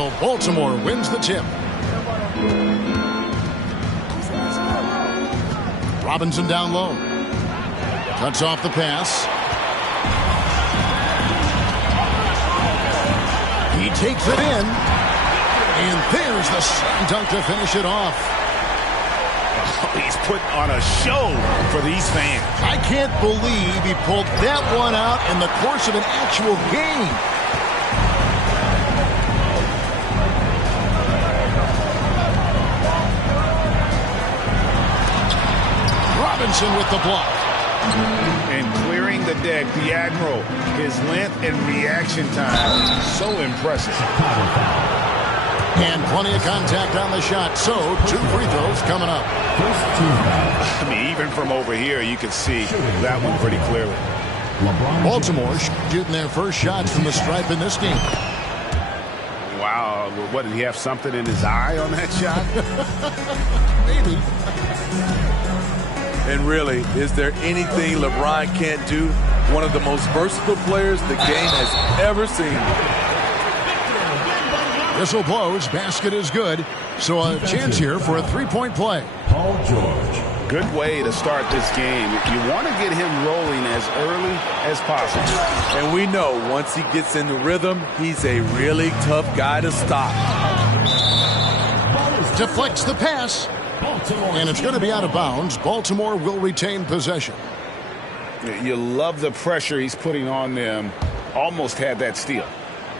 So Baltimore wins the tip. Robinson down low. Cuts off the pass. He takes it in. And there's the slam dunk to finish it off. Oh, he's putting on a show for these fans. I can't believe he pulled that one out in the course of an actual game. Robinson with the block. And clearing the deck, the Admiral. His length and reaction time, so impressive. And plenty of contact on the shot, so 2 free throws coming up. I mean, even from over here, you can see that one pretty clearly. Baltimore shooting their first shots from the stripe in this game. Wow, what, did he have something in his eye on that shot? Maybe. And really, is there anything LeBron can't do? One of the most versatile players the game has ever seen. Whistle blows, basket is good. So a chance here for a three-point play. Paul George. Good way to start this game. You want to get him rolling as early as possible. And we know once he gets in the rhythm, he's a really tough guy to stop. Deflects the pass. And it's going to be out of bounds. Baltimore will retain possession. You love the pressure he's putting on them. Almost had that steal.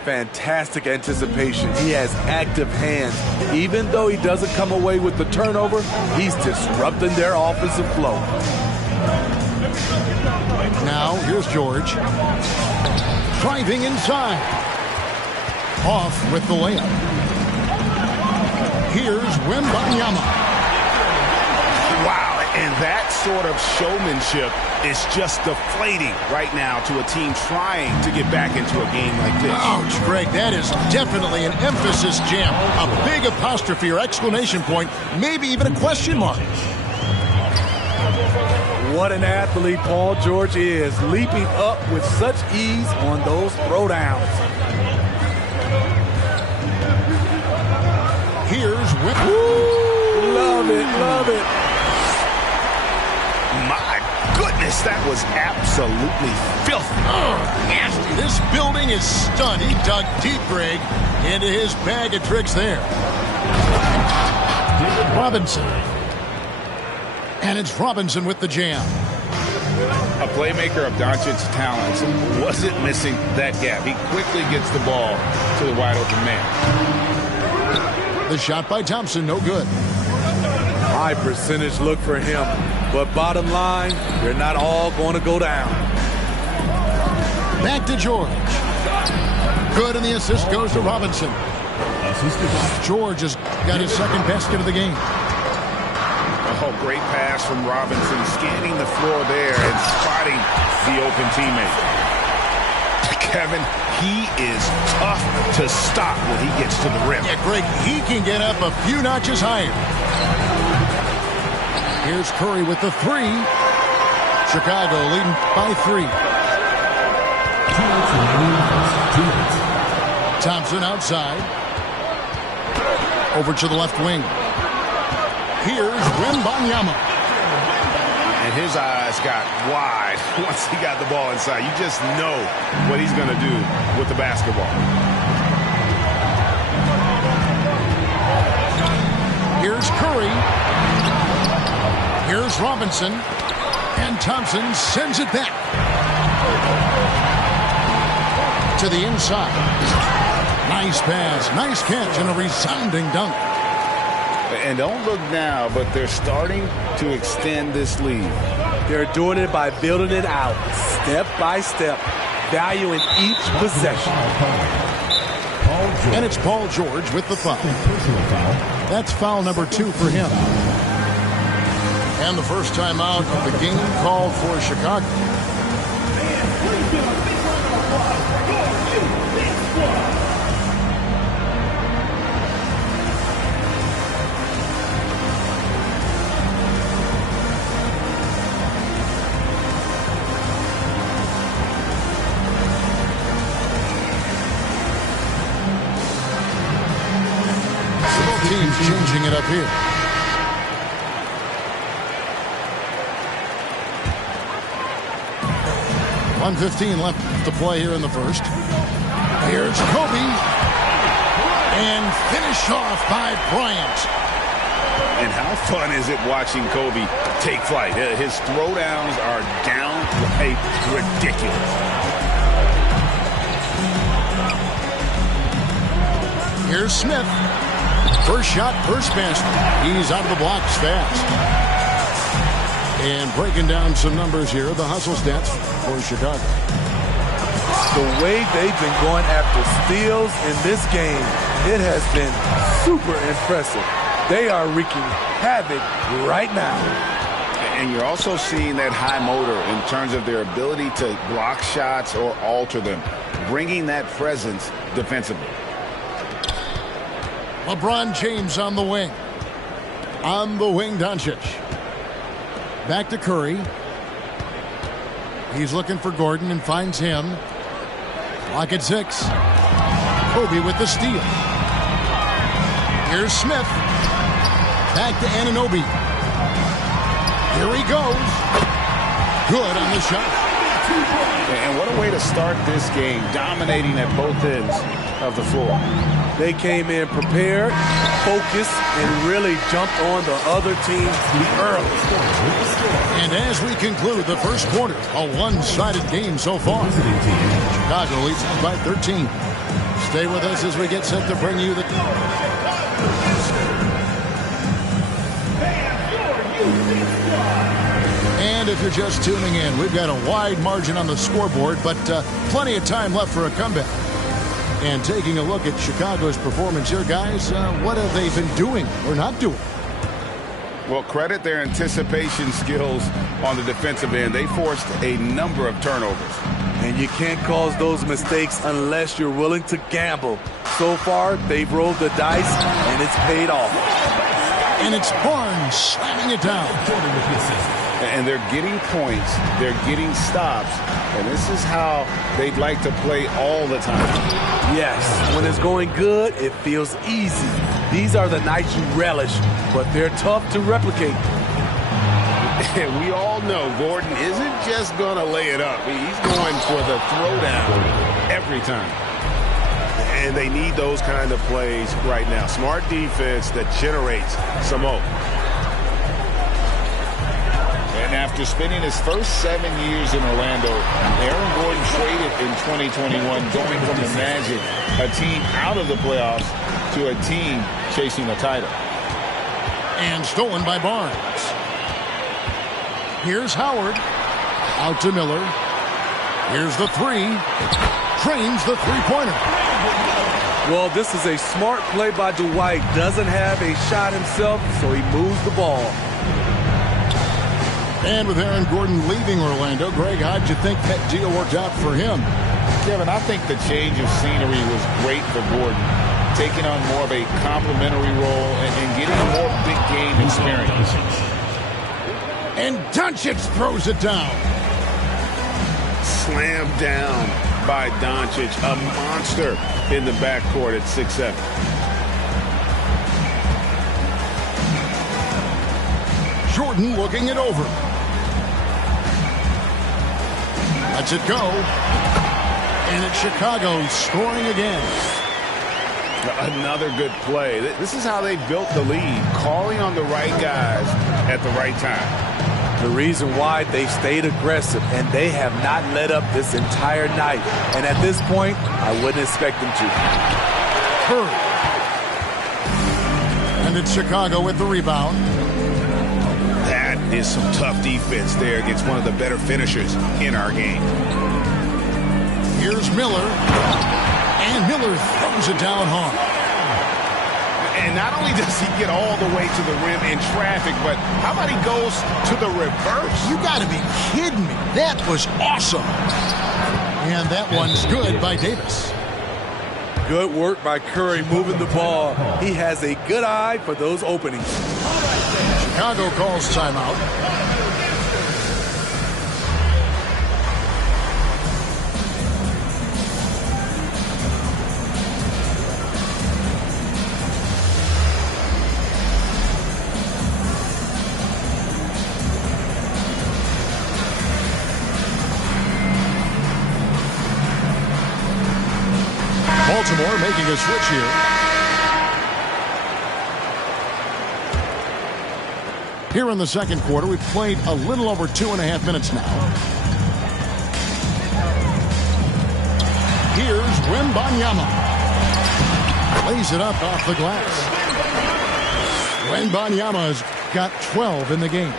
Fantastic anticipation. He has active hands. Even though he doesn't come away with the turnover, he's disrupting their offensive flow. Now, here's George. Driving inside. Off with the layup. Here's Wembanyama. Wow, and that sort of showmanship is just deflating right now to a team trying to get back into a game like this. Ouch, Greg, that is definitely an emphasis jam. A big apostrophe or exclamation point, maybe even a question mark. What an athlete Paul George is, leaping up with such ease on those throwdowns. Here's Love it, love it. My goodness, that was absolutely filthy. Nasty. This building is stunned. He dug deep, Greg, into his bag of tricks there. Robinson. And it's Robinson with the jam. A playmaker of Doncic's talents wasn't missing that gap. He quickly gets the ball to the wide open man. The shot by Thompson, no good. High percentage look for him. But bottom line, they're not all going to go down. Back to George. Good, and the assist goes to Robinson. George has got his second basket of the game. Oh, great pass from Robinson, scanning the floor there and spotting the open teammate. Kevin, he is tough to stop when he gets to the rim. Yeah, Greg, he can get up a few notches higher. Here's Curry with the three. Chicago leading by 3. Thompson outside. Over to the left wing. Here's Wembanyama. And his eyes got wide once he got the ball inside. You just know what he's going to do with the basketball. Here's Curry. Here's Robinson. And Thompson sends it back. To the inside. Nice pass, nice catch, and a resounding dunk. And don't look now, but they're starting to extend this lead. They're doing it by building it out, step by step, valuing each possession. And it's Paul George with the foul. That's foul number 2 for him. And the first time out of the game called for Chicago. changing it up here. .115 left to play here in the first. Here's Kobe. And finish off by Bryant. And how fun is it watching Kobe take flight? His throwdowns are downright ridiculous. Here's Smith. First shot, first basket. He's out of the blocks fast. And breaking down some numbers here, the hustle stats for Chicago. The way they've been going after steals in this game, it has been super impressive. They are wreaking havoc right now. And you're also seeing that high motor in terms of their ability to block shots or alter them, bringing that presence defensively. LeBron James on the wing. On the wing, Doncic. Back to Curry. He's looking for Gordon and finds him. Clock at 6. Kobe with the steal. Here's Smith. Back to Anunoby. Here he goes. Good on the shot. And what a way to start this game, dominating at both ends of the floor. They came in prepared, focused, and really jumped on the other team early. And as we conclude the first quarter, a one-sided game so far. Chicago leads by 13. Stay with us as we get set to bring you the... And if you're just tuning in, we've got a wide margin on the scoreboard, but plenty of time left for a comeback. And taking a look at Chicago's performance here, guys, what have they been doing or not doing? Well, credit their anticipation skills on the defensive end. They forced a number of turnovers. And you can't cause those mistakes unless you're willing to gamble. So far, they've rolled the dice, and it's paid off. And it's Barnes slamming it down. And they're getting points, they're getting stops, and this is how they'd like to play all the time. Yes, when it's going good, it feels easy. These are the nights you relish, but they're tough to replicate. And we all know Gordon isn't just going to lay it up. He's going for the throwdown every time. And they need those kind of plays right now. Smart defense that generates some hope. And after spending his first 7 years in Orlando, Aaron Gordon traded in 2021, going from the Magic, a team out of the playoffs, to a team chasing a title. And stolen by Barnes. Here's Howard. Out to Miller. Here's the three. Trains the three-pointer. Well, this is a smart play by Dwight. Doesn't have a shot himself, so he moves the ball. And with Aaron Gordon leaving Orlando, Greg, how'd you think that deal worked out for him? Kevin, I think the change of scenery was great for Gordon, taking on more of a complimentary role and getting more big game experience. And Doncic throws it down. Slammed down by Doncic, a monster in the backcourt at 6'7". Jordan looking it over. Lets it go. And it's Chicago scoring again. Another good play. This is how they built the lead, calling on the right guys at the right time. The reason why they stayed aggressive, and they have not let up this entire night. And at this point, I wouldn't expect them to. Curry. And it's Chicago with the rebound. That is some tough defense there against one of the better finishers in our game. Here's Miller. And Miller throws it down hard. And not only does he get all the way to the rim in traffic, but how about he goes to the reverse? You got to be kidding me. That was awesome. And that one's good by Davis. Good work by Curry moving the ball. He has a good eye for those openings. Chicago calls timeout. Baltimore making a switch here. Here in the second quarter, we've played a little over 2.5 minutes now. Here's Wembanyama. Lays it up off the glass. Wembanyama's got 12 in the game.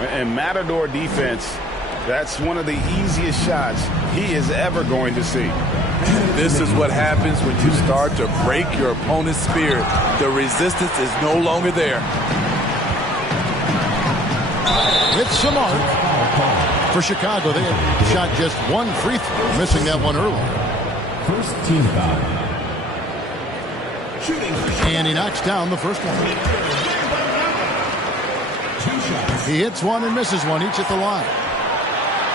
And Matador defense, that's one of the easiest shots he is ever going to see. This is what happens when you start to break your opponent's spirit. The resistance is no longer there. It's a mark for Chicago. They had shot just one free throw, missing that one early. First team foul. And he knocks down the first one. He hits one and misses one, each at the line.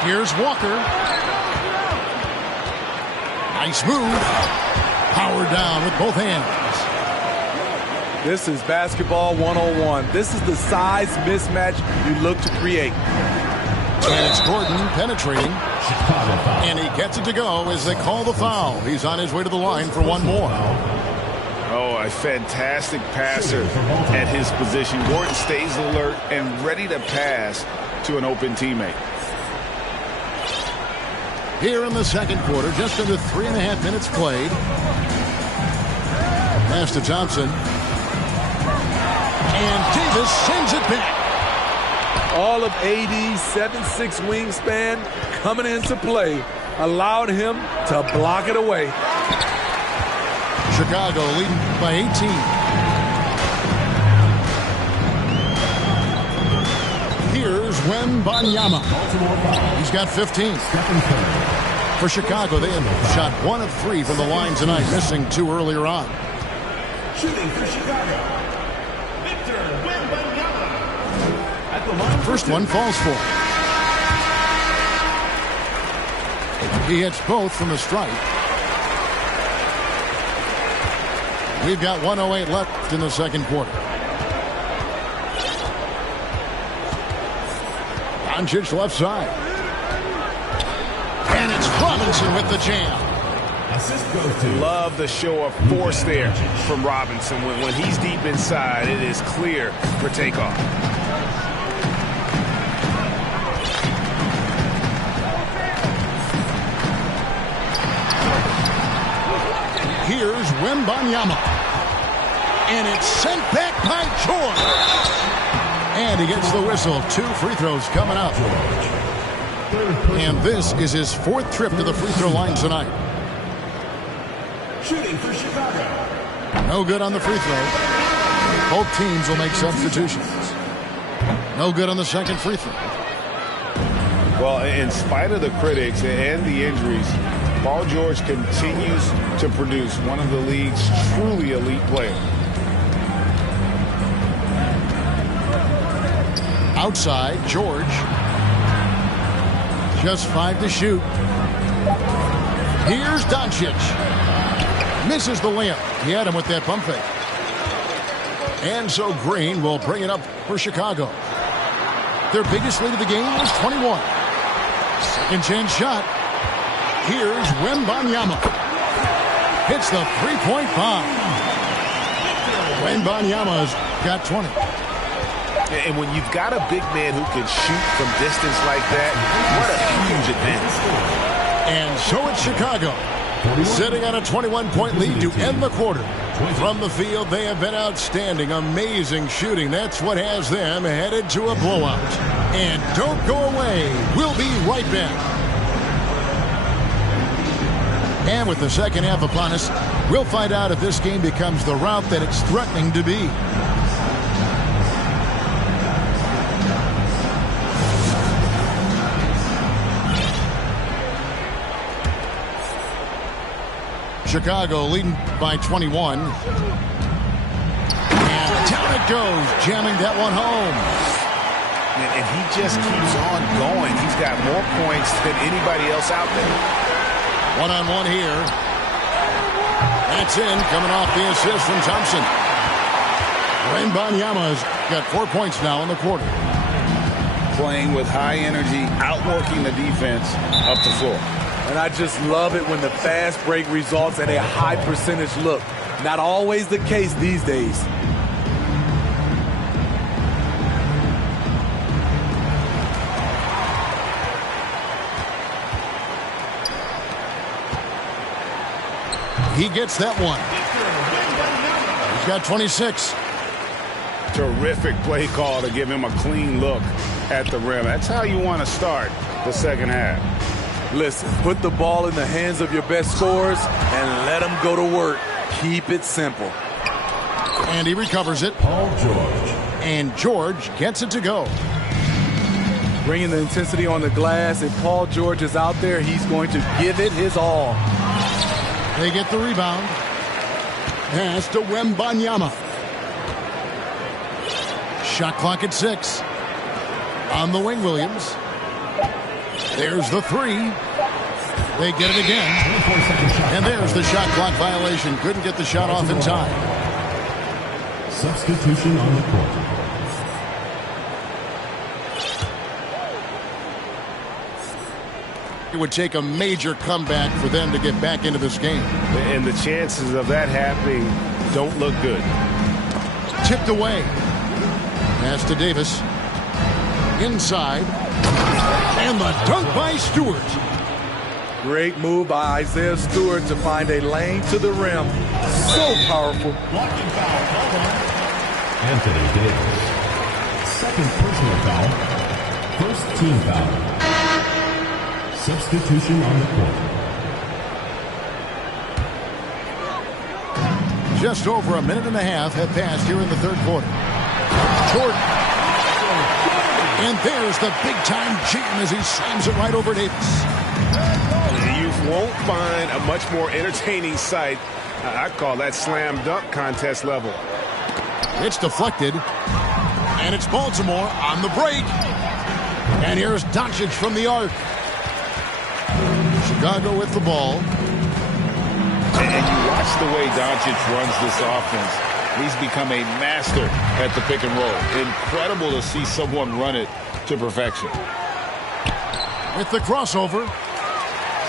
Here's Walker. Nice move. Power down with both hands. This is basketball 101. This is the size mismatch you look to create. And it's Gordon penetrating. And he gets it to go as they call the foul. He's on his way to the line for one more. Oh, a fantastic passer at his position. Gordon stays alert and ready to pass to an open teammate. Here in the second quarter, just under 3.5 minutes played. Pass to Thompson. And Davis sends it back. All of AD's 7'6" wingspan coming into play allowed him to block it away. Chicago leading by 18. Here's Wembanyama. He's got 15. For Chicago, they have shot 1 of 3 from the line tonight, missing 2 earlier on. Shooting for Chicago. First one falls for. He hits both from the stripe. We've got 1:08 left in the second quarter. Doncic left side. And it's Robinson with the jam. Assist goes to. Love the show of force there from Robinson. When he's deep inside, it is clear for takeoff. Here's Wembanyama. And it's sent back by George. And he gets the whistle. 2 free throws coming up. And this is his 4th trip to the free throw line tonight. Shooting for Chicago. No good on the free throw. Both teams will make substitutions. No good on the second free throw. Well, in spite of the critics and the injuries, Paul George continues to produce one of the league's truly elite players. Outside, George. Just 5 to shoot. Here's Doncic. Misses the layup. He had him with that pump fake. And so Green will bring it up for Chicago. Their biggest lead of the game is 21. Second chance shot. Here's Wembanyama. Hits the three-point bomb. Wembanyama's got 20. And when you've got a big man who can shoot from distance like that, what a huge advantage. And so it's Chicago, sitting on a 21-point lead to end the quarter. From the field, they have been outstanding, amazing shooting. That's what has them headed to a blowout. And don't go away. We'll be right back. And with the second half upon us, we'll find out if this game becomes the rout that it's threatening to be. Chicago leading by 21. And down it goes, jamming that one home. And he just keeps on going. He's got more points than anybody else out there. One-on-one here. That's in, coming off the assist from Thompson. Wembanyama's got 4 points now in the quarter. Playing with high energy, outworking the defense up the floor. And I just love it when the fast break results in a high percentage look. Not always the case these days. He gets that one. He's got 26. Terrific play call to give him a clean look at the rim. That's how you want to start the second half. Listen, put the ball in the hands of your best scorers and let them go to work. Keep it simple. And he recovers it. Paul George. And George gets it to go. Bringing the intensity on the glass. If Paul George is out there, he's going to give it his all. They get the rebound. Pass to Wembanyama. Shot clock at 6. On the wing, Williams. There's the 3. They get it again. And there's the shot clock violation. Couldn't get the shot off in time. Substitution on the court. It would take a major comeback for them to get back into this game. And the chances of that happening don't look good. Tipped away. Pass to Davis. Inside. And the dunk by Stewart. Great move by Isaiah Stewart to find a lane to the rim. So powerful. Blocking foul called on Anthony Davis. Second personal foul. First team foul. Substitution on the court. Just over a minute and a half have passed here in the third quarter. Jordan. And there's the big-time jam as he slams it right over Davis. You won't find a much more entertaining sight. I'd call that slam dunk contest level. It's deflected. And it's Baltimore on the break. And here's Doncic from the arc. Chicago with the ball. And you watch the way Doncic runs this offense. He's become a master at the pick and roll. Incredible to see someone run it to perfection. With the crossover.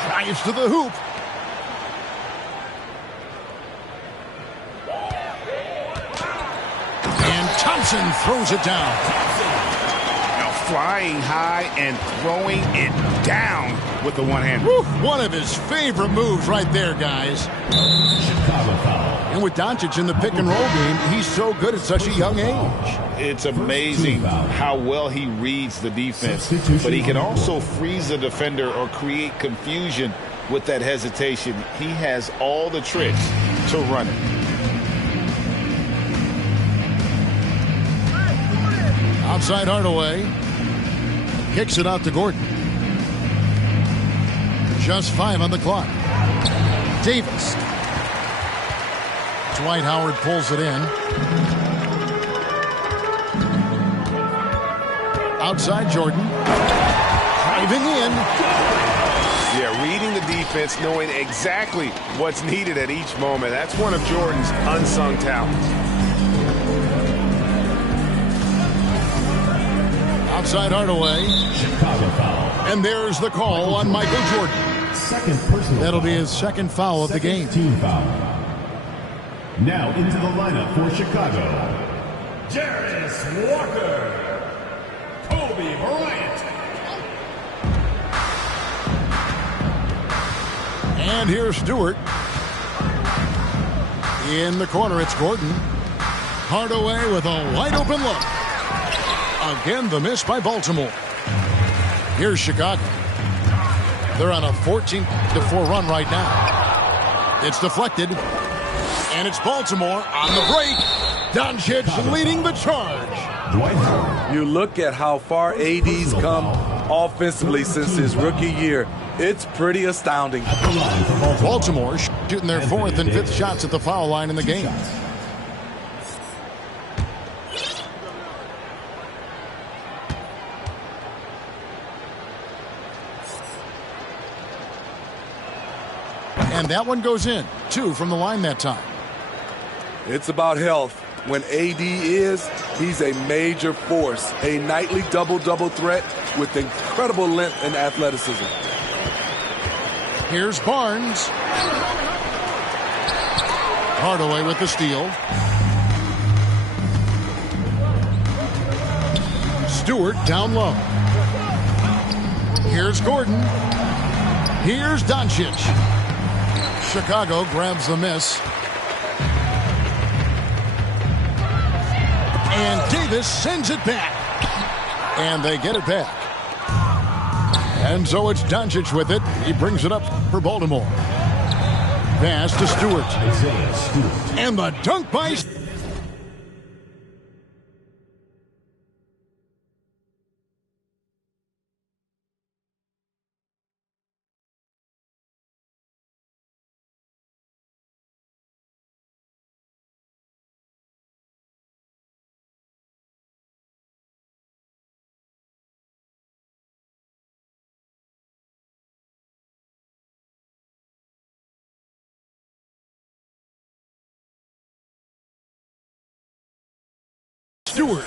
Drives to the hoop. And Thompson throws it down. Now flying high and throwing it down with the one hand. Woo, one of his favorite moves right there, guys. Chicago foul. And with Doncic in the pick and roll game, he's so good at such a young age. It's amazing how well he reads the defense, but he can also freeze a defender or create confusion with that hesitation. He has all the tricks to run it. Outside Hardaway. Kicks it out to Gordon. Just 5 on the clock. Davis. Dwight Howard pulls it in. Outside Jordan. Driving in. Yeah, reading the defense, knowing exactly what's needed at each moment. That's one of Jordan's unsung talents. Outside Hardaway. Chicago foul. And there's the call on Michael Jordan. Second personal That'll foul. be his second foul of the game. Team foul. Now into the lineup for Chicago. Jarris Walker. Kobe Bryant. And here's Stewart. In the corner, it's Gordon. Hardaway with a wide open look. Again, the miss by Baltimore. Here's Chicago. They're on a 14-4 run right now. It's deflected. And it's Baltimore on the break. Doncic leading the charge. Dwight Howard. You look at how far AD's come offensively since his rookie year. It's pretty astounding. At the line for Baltimore shooting their 4th and 5th shots at the foul line in the game. And that one goes in. 2 from the line that time. It's about health. When AD is, he's a major force. A nightly double-double threat with incredible length and athleticism. Here's Barnes. Hardaway with the steal. Stewart down low. Here's Gordon. Here's Doncic. Chicago grabs the miss. And Davis sends it back. And they get it back. And so it's Doncic with it. He brings it up for Baltimore. Pass to Stewart. Isaiah Stewart. And the dunk by... Stewart.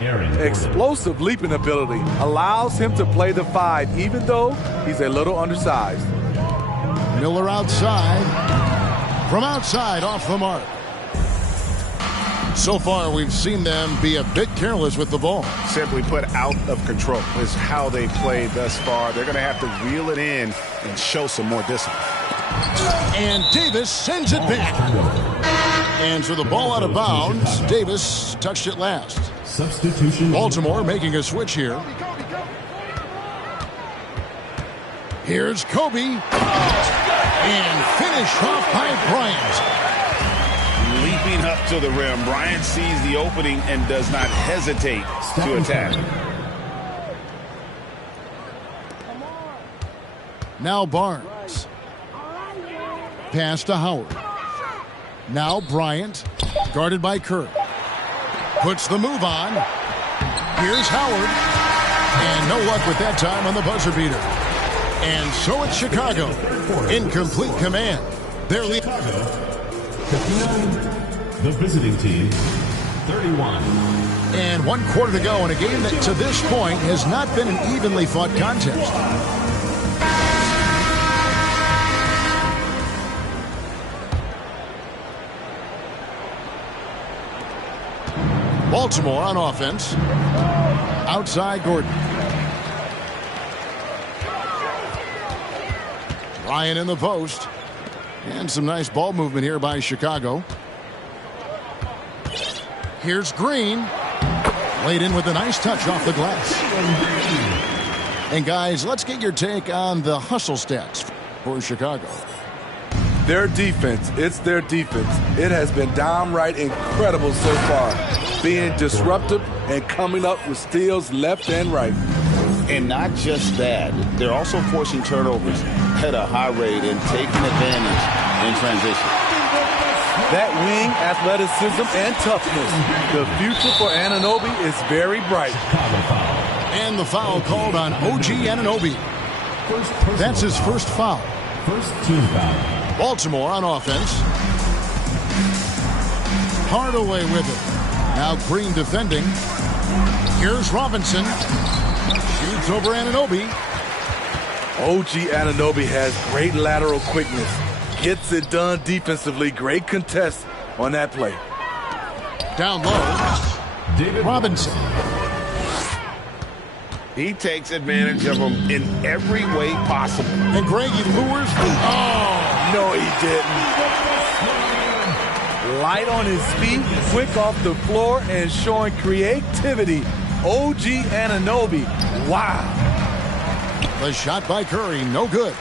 Aaron Gordon. Explosive leaping ability allows him to play the 5, even though he's a little undersized. Miller outside. From outside, off the mark. So far, we've seen them be a bit careless with the ball. Simply put, out of control is how they played thus far. They're going to have to reel it in and show some more discipline. And Davis sends it back. And so the ball out of bounds. Davis touched it last. Substitution. Baltimore making a switch here. Here's Kobe. And finished off by Bryant. Leaping up to the rim. Bryant sees the opening and does not hesitate to attack. Now Barnes. Pass to Howard. Now Bryant, guarded by Curry. Puts the move on. Here's Howard. And no luck with that time on the buzzer beater. And so it's Chicago in complete command. They're leading. The visiting team, 31. And 1 quarter to go in a game that to this point has not been an evenly fought contest. Baltimore on offense. Outside Gordon. Ryan in the post. And some nice ball movement here by Chicago. Here's Green. Laid in with a nice touch off the glass. And guys, let's get your take on the hustle stats for Chicago. Their defense, it's their defense. It has been downright incredible so far. Being disruptive and coming up with steals left and right. And not just that, they're also forcing turnovers at a high rate and taking advantage in transition. That wing athleticism and toughness. The future for Anunoby is very bright. And the foul called on OG Anunoby. That's his first foul. First team foul. Baltimore on offense. Hardaway with it. Now Green defending. Here's Robinson. Shoots over Anunoby. OG Anunoby has great lateral quickness. Gets it done defensively. Great contest on that play. Down low. David Robinson. He takes advantage of him in every way possible. And Greg, he lures. Oh! No, he didn't. Light on his feet, quick off the floor, and showing creativity. OG Anunoby. Wow. The shot by Curry, no good.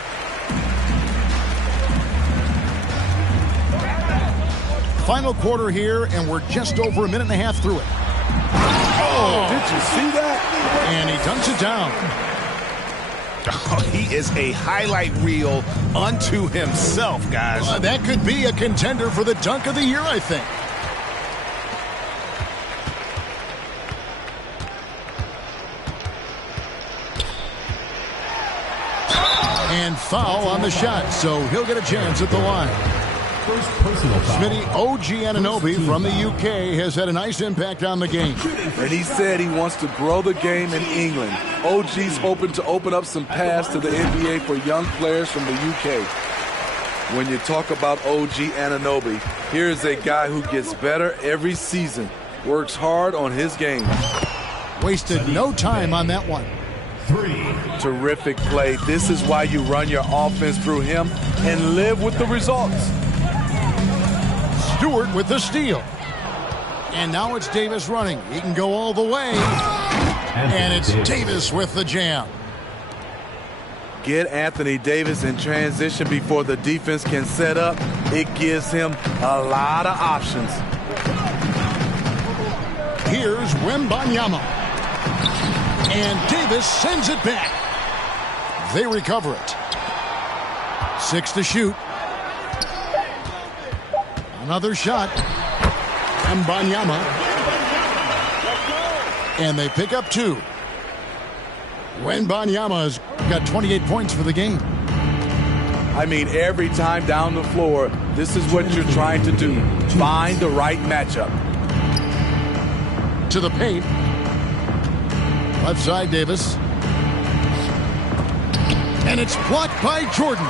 Final quarter here, and we're just over a minute and a half through it. Oh, did you see that? And he dunks it down. Oh, he is a highlight reel unto himself, guys. That could be a contender for the dunk of the year, I think. And foul on the shot, so he'll get a chance at the line. first personal foul. Smitty, OG Anunoby from the UK has had a nice impact on the game. And he said he wants to grow the game in England. OG's hoping to open up some paths to the NBA for young players from the UK. When you talk about OG Anunoby, here's a guy who gets better every season, works hard on his game. Wasted no time on that one. 3. Terrific play. This is why you run your offense through him and live with the results. Stewart with the steal. And now it's Davis running. He can go all the way. And it's Davis with the jam. Get Anthony Davis in transition before the defense can set up. It gives him a lot of options. Here's Wembanyama. And Davis sends it back. They recover it. 6 to shoot. Another shot. Wembanyama. And they pick up 2. Wembanyama has got 28 points for the game. I mean, every time down the floor, this is what you're trying to do. Find the right matchup. To the paint. Left side, Davis. And it's blocked by Jordan.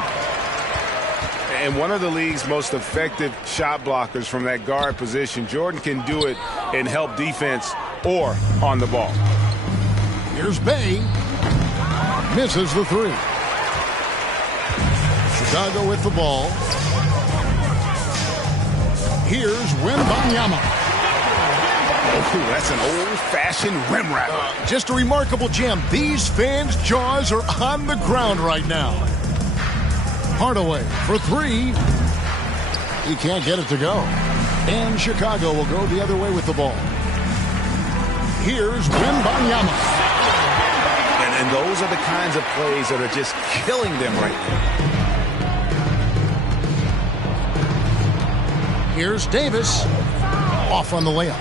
And one of the league's most effective shot blockers from that guard position. Jordan can do it and help defense or on the ball. Here's Bay. Misses the 3. Chicago with the ball. Here's Wembanyama. Ooh, that's an old-fashioned rim wrapper. Just a remarkable jam. These fans' jaws are on the ground right now. Hardaway for 3. He can't get it to go. And Chicago will go the other way with the ball. Here's Wembanyama. And those are the kinds of plays that are just killing them right now. Here's Davis. Off on the layup.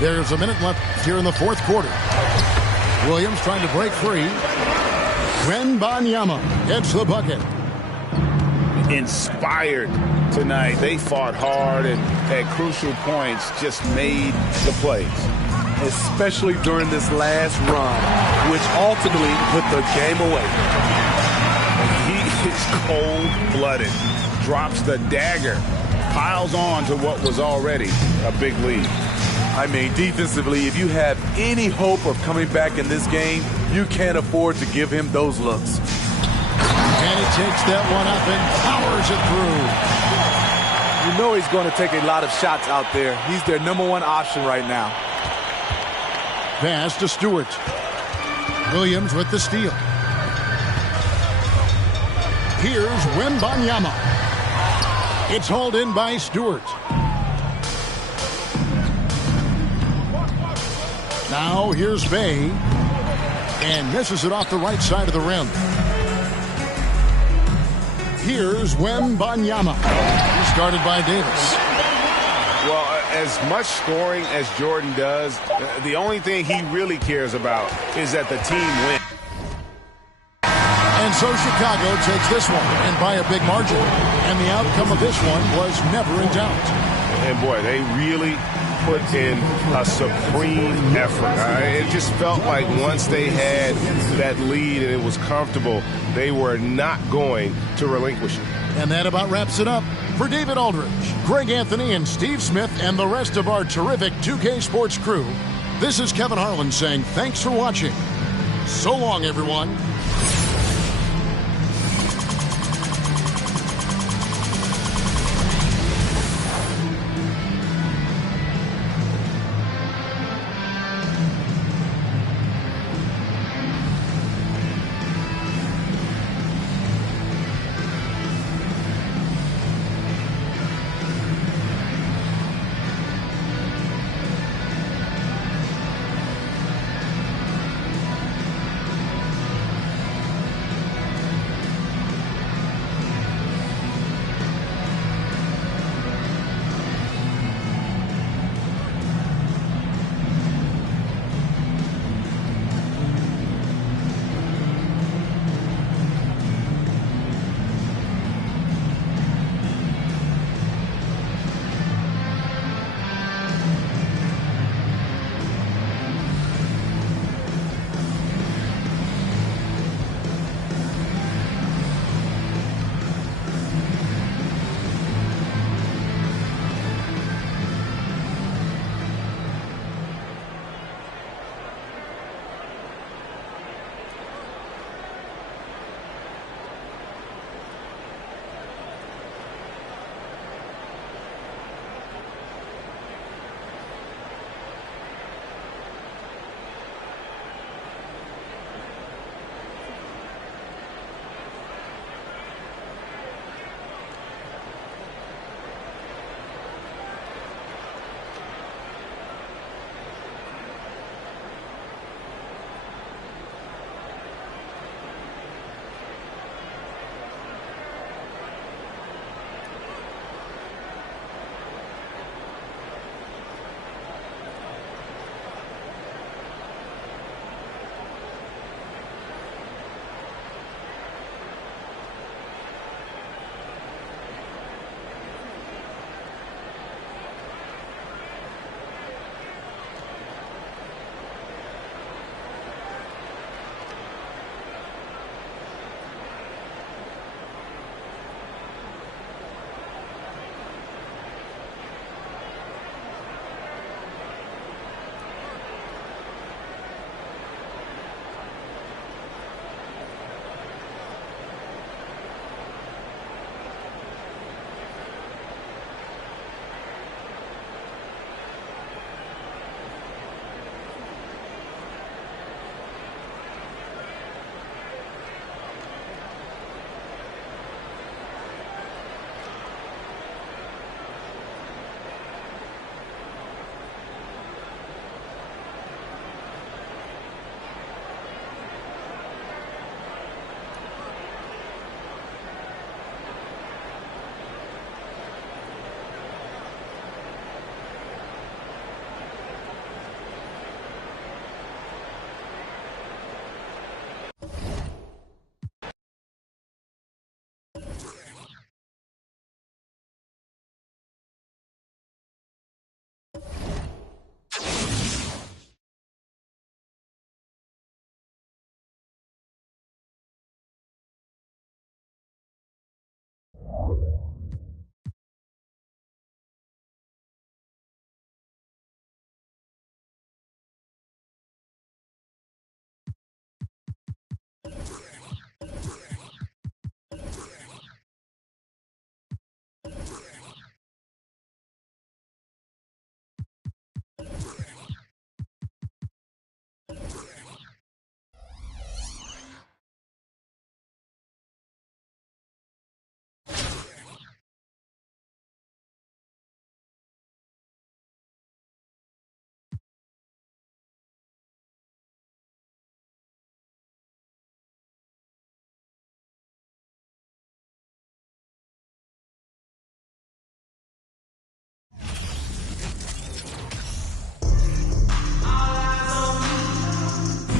There's a minute left here in the fourth quarter. Williams trying to break free. Wembanyama gets the bucket. Inspired tonight. They fought hard and at crucial points just made the plays. Especially during this last run, which ultimately put the game away. He is cold-blooded. Drops the dagger. Piles on to what was already a big lead. I mean, defensively, if you have any hope of coming back in this game, you can't afford to give him those looks. And he takes that one up and powers it through. You know he's going to take a lot of shots out there. He's their #1 option right now. Pass to Stewart. Williams with the steal. Here's Wembanyama. It's hauled in by Stewart. Now here's Bay. And misses it off the right side of the rim. Here's Wembanyama. Started by Davis. Well, as much scoring as Jordan does, the only thing he really cares about is that the team wins. And so Chicago takes this one, and by a big margin. And the outcome of this one was never in doubt. And boy, they really put in a supreme effort. It just felt like once they had that lead and it was comfortable, they were not going to relinquish it. And that about wraps it up. For David Aldridge, Greg Anthony, and Steve Smith, and the rest of our terrific 2K Sports crew, this is Kevin Harlan saying thanks for watching. So long, everyone.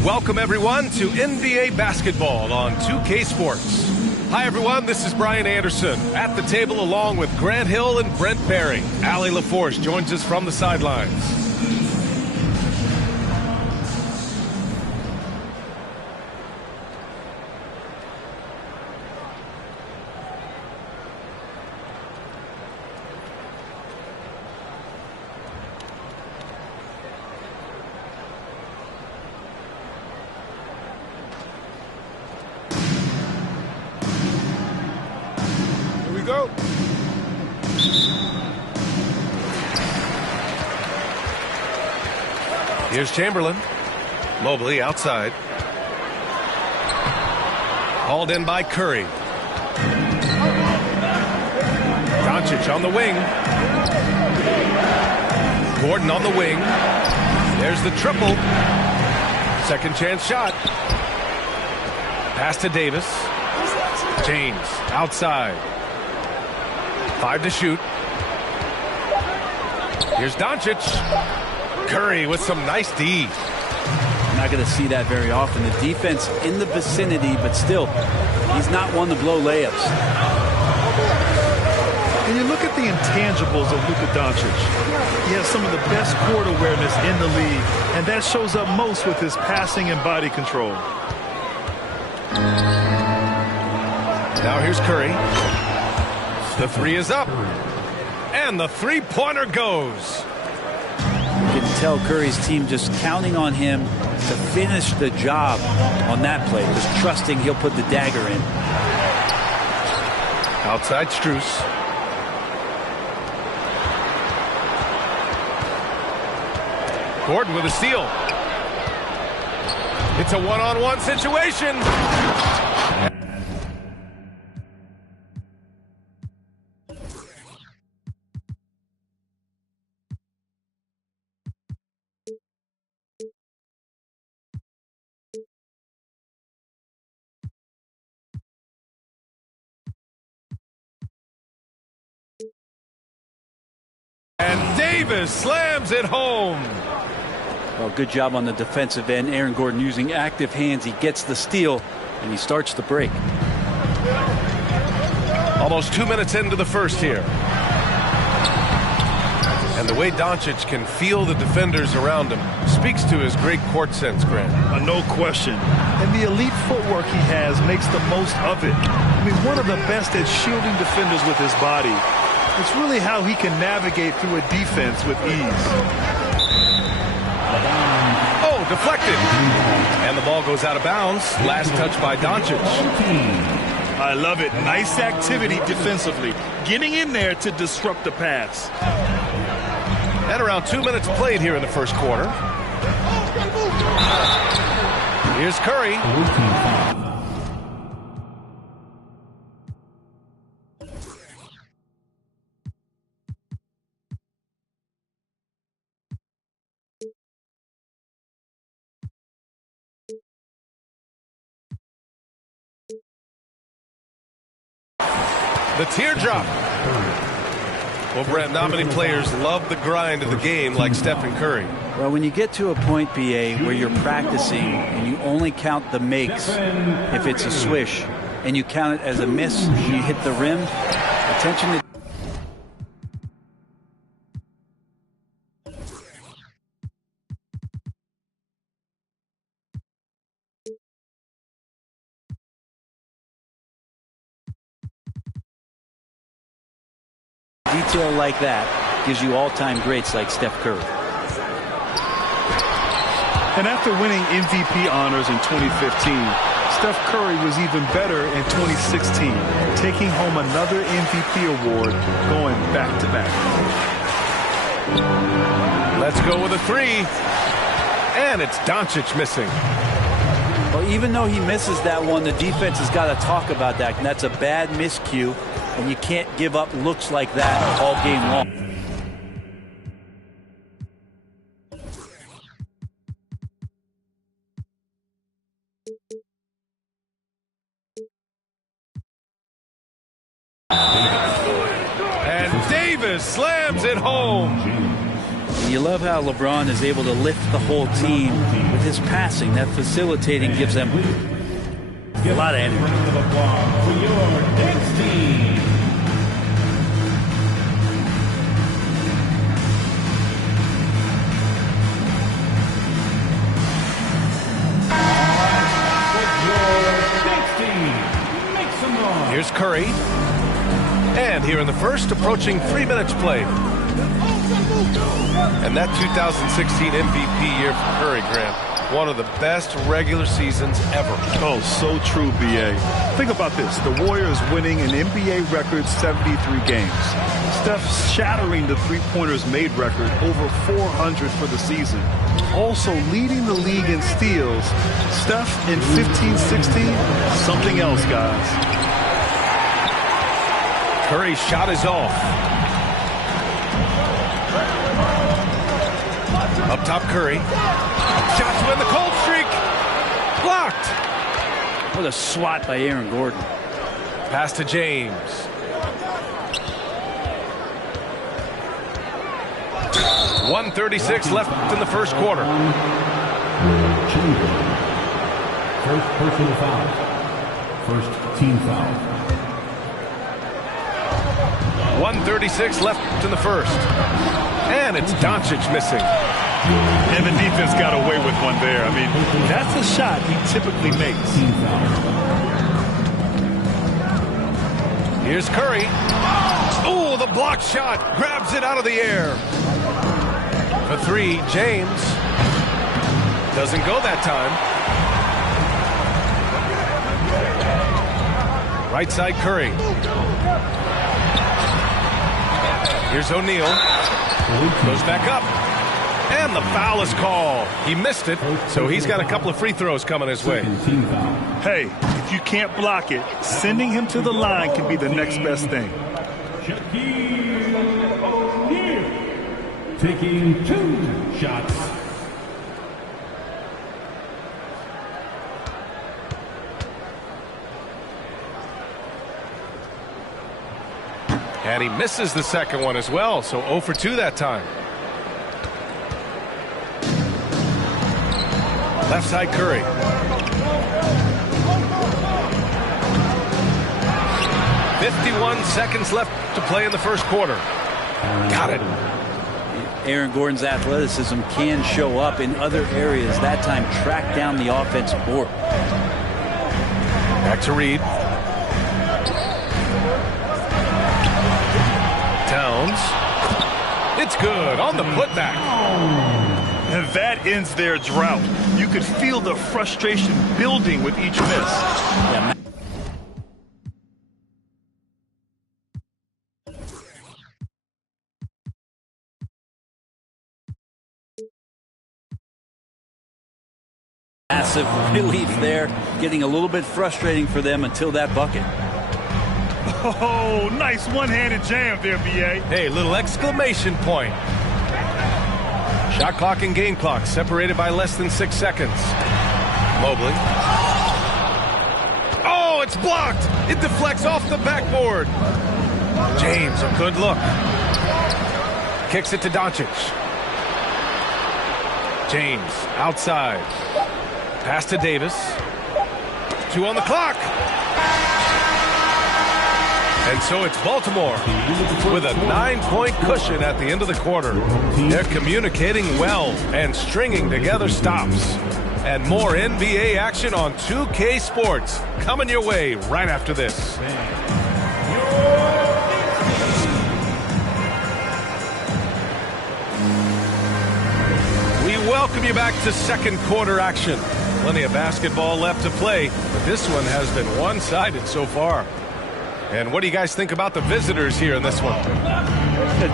Welcome, everyone, to NBA basketball on 2K Sports. Hi, everyone. This is Brian Anderson at the table along with Grant Hill and Brent Barry. Allie LaForce joins us from the sidelines. Go. Here's Chamberlain. Mobley outside. Hauled in by Curry. Doncic on the wing. Gordon on the wing. There's the triple. Second chance shot. Pass to Davis. James outside. 5 to shoot. Here's Doncic. Curry with some nice D. You're not going to see that very often. The defense in the vicinity, but still, he's not one to blow layups. And you look at the intangibles of Luka Doncic. He has some of the best court awareness in the league, and that shows up most with his passing and body control. Now here's Curry. The three is up. And the three-pointer goes. You can tell Curry's team just counting on him to finish the job on that play, just trusting he'll put the dagger in. Outside Strus. Gordon with a steal. It's a one-on-one situation. And Davis slams it home. Well, good job on the defensive end. Aaron Gordon using active hands. He gets the steal, and he starts the break. Almost 2 minutes into the first here. And the way Doncic can feel the defenders around him speaks to his great court sense, Grant. No question. And the elite footwork he has makes the most of it. I mean, one of the best at shielding defenders with his body. It's really how he can navigate through a defense with ease. Oh, deflected. And the ball goes out of bounds. Last touch by Doncic. I love it. Nice activity defensively. Getting in there to disrupt the pass. And around 2 minutes played here in the first quarter. Here's Curry. The teardrop. Well, Brent, not many players love the grind of the game like Stephen Curry. Well, when you get to a point, BA, where you're practicing and you only count the makes if it's a swish, and you count it as a miss when you hit the rim, attention to... Detail like that gives you all-time greats like Steph Curry. And after winning MVP honors in 2015, Steph Curry was even better in 2016, taking home another MVP award, going back-to-back. Let's go with a three. And it's Doncic missing. Well, even though he misses that one, the defense has got to talk about that, and that's a bad miscue. And you can't give up looks like that all game long. And Davis slams it home. You love how LeBron is able to lift the whole team with his passing. That facilitating gives them a lot of energy. For your next team. Here's Curry. And here in the first, approaching 3 minutes played. And that 2016 MVP year for Curry, Grant. One of the best regular seasons ever. Oh, so true, B.A. Think about this. The Warriors winning an NBA record 73 games. Steph shattering the three-pointers made record, over 400 for the season. Also leading the league in steals. Steph in 15-16, something else, guys. Curry's shot is off. Up top, Curry. Shot to end the cold streak. Blocked. What a swat by Aaron Gordon. Pass to James. .136 left in the first quarter. First personal foul. First team foul. 1:36 left in the first. And it's Doncic missing. And the defense got away with one there. I mean, that's a shot he typically makes. Here's Curry. Oh, the block shot. Grabs it out of the air. For three, James. Doesn't go that time. Right side, Curry. Here's O'Neal. Goes back up. And the foul is called. He missed it, so he's got a couple of free throws coming his way. Hey, if you can't block it, sending him to the line can be the next best thing. Shaquille O'Neal taking 2 shots. And he misses the second one as well, so 0 for 2 that time. Left side, Curry. .51 seconds left to play in the first quarter. Got it. Aaron Gordon's athleticism can show up in other areas. That time, track down the offensive board. Back to Reed. Towns. It's good on the putback. And that ends their drought. You could feel the frustration building with each miss. Yeah. Massive relief there. Getting a little bit frustrating for them until that bucket. Oh, nice one-handed jam there, B.A. Hey, little exclamation point. Shot clock and game clock separated by less than 6 seconds. Mobley. Oh, it's blocked. It deflects off the backboard. James, a good look. Kicks it to Doncic. James, outside. Pass to Davis. 2 on the clock. And so it's Baltimore with a 9-point cushion at the end of the quarter. They're communicating well and stringing together stops. And more NBA action on 2K Sports coming your way right after this. We welcome you back to second quarter action. Plenty of basketball left to play, but this one has been one-sided so far. And what do you guys think about the visitors here in this one?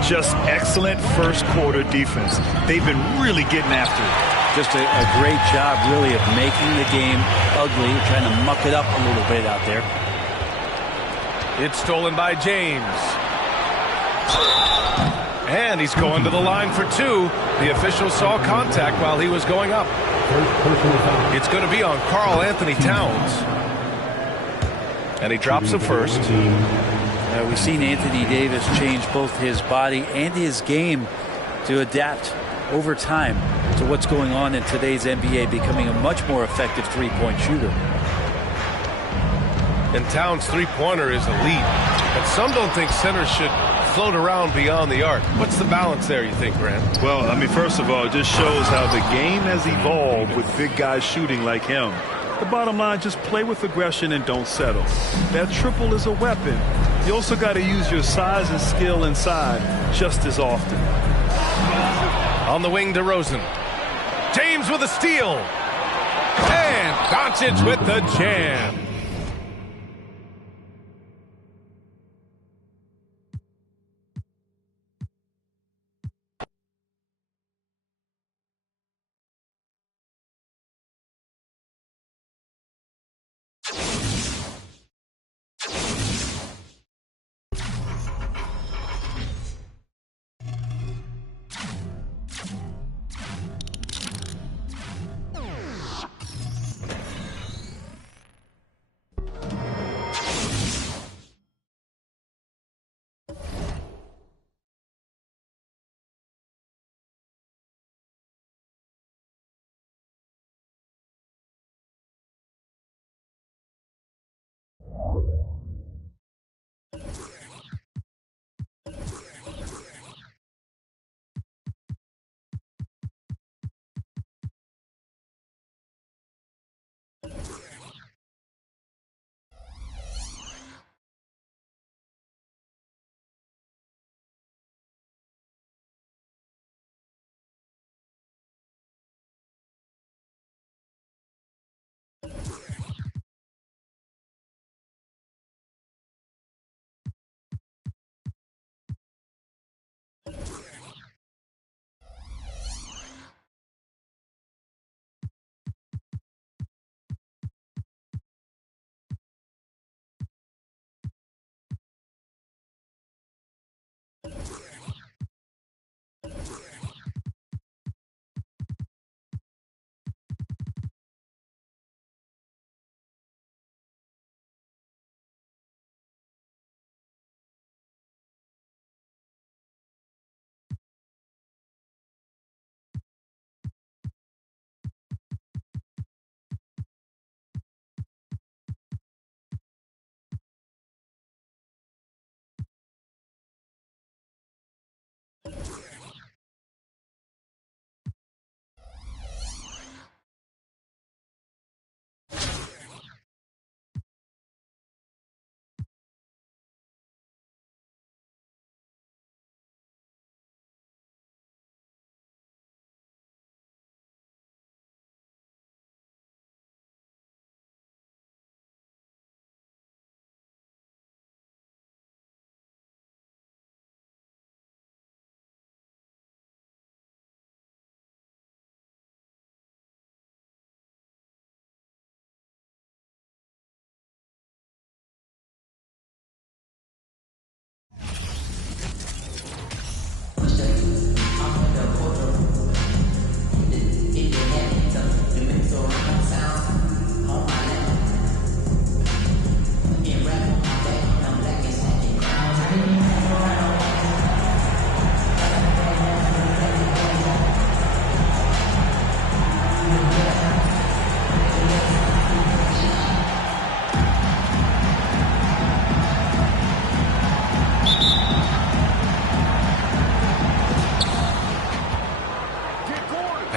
Just excellent first quarter defense. They've been really getting after it. Just a great job, really, of making the game ugly, trying to muck it up a little bit out there. It's stolen by James. And he's going to the line for 2. The official saw contact while he was going up. It's going to be on Karl Anthony Towns. And he drops the first. We've seen Anthony Davis change both his body and his game to adapt over time to what's going on in today's NBA, becoming a much more effective three-point shooter. And Towns' three-pointer is elite. And some don't think centers should float around beyond the arc. What's the balance there, you think, Grant? Well, I mean, first of all, it just shows how the game has evolved with big guys shooting like him. The bottom line, just play with aggression and don't settle. That triple is a weapon. You also got to use your size and skill inside just as often. On the wing, DeRozan. James with a steal. And Doncic with the jam.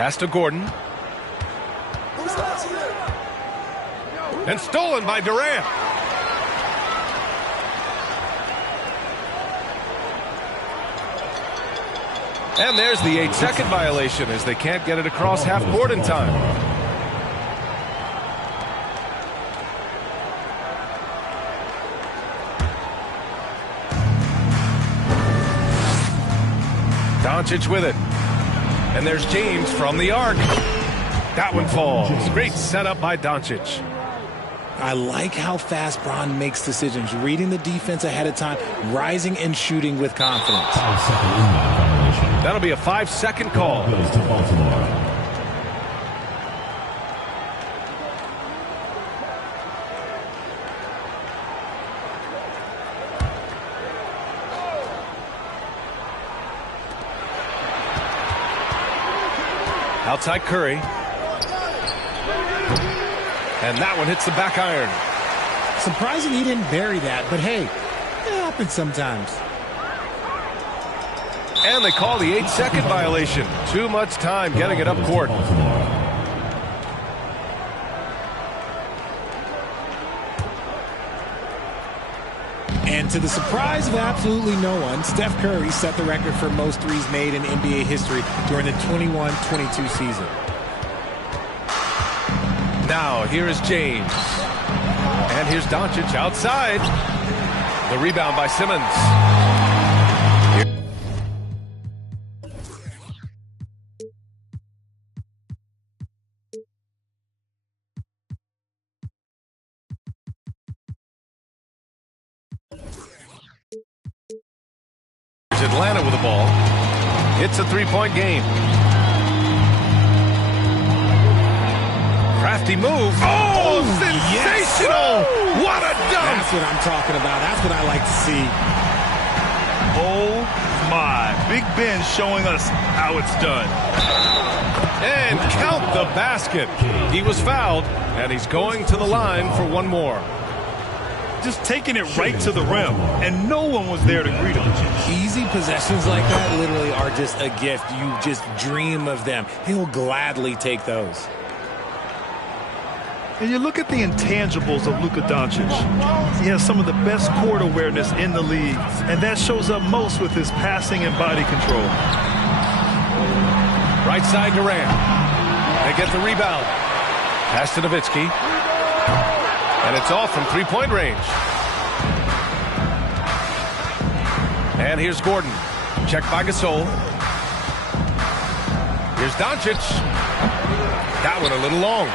Pass to Gordon. And stolen by Durant. And there's the 8-second violation as they can't get it across half court in time. Doncic with it. And there's James from the arc. That one falls. Great setup by Doncic. I like how fast Bron makes decisions, reading the defense ahead of time, rising and shooting with confidence. That'll be a 5-second call. Goes to Baltimore. Outside Curry. And that one hits the back iron. Surprising he didn't bury that, but hey, it happens sometimes. And they call the 8-second violation. Too much time getting it up court. And to the surprise of absolutely no one, Steph Curry set the record for most threes made in NBA history during the 21-22 season. Now, here is James. And here's Doncic outside. The rebound by Simmons. Here's Atlanta with the ball. It's a three-point game. Crafty move. Oh, sensational! Yes. What a dunk! That's what I'm talking about. That's what I like to see. Oh, my. Big Ben showing us how it's done. And count the basket. He was fouled, and he's going to the line for one more. Just taking it right to the rim, and no one was there to greet him. Easy possessions like that literally are just a gift. You just dream of them. He'll gladly take those. And you look at the intangibles of Luka Doncic. He has some of the best court awareness in the league, and that shows up most with his passing and body control. Right side Durant. They get the rebound. Pass to Nowitzki. And it's off from three-point range. And here's Gordon. Checked by Gasol. Here's Doncic. That one a little long.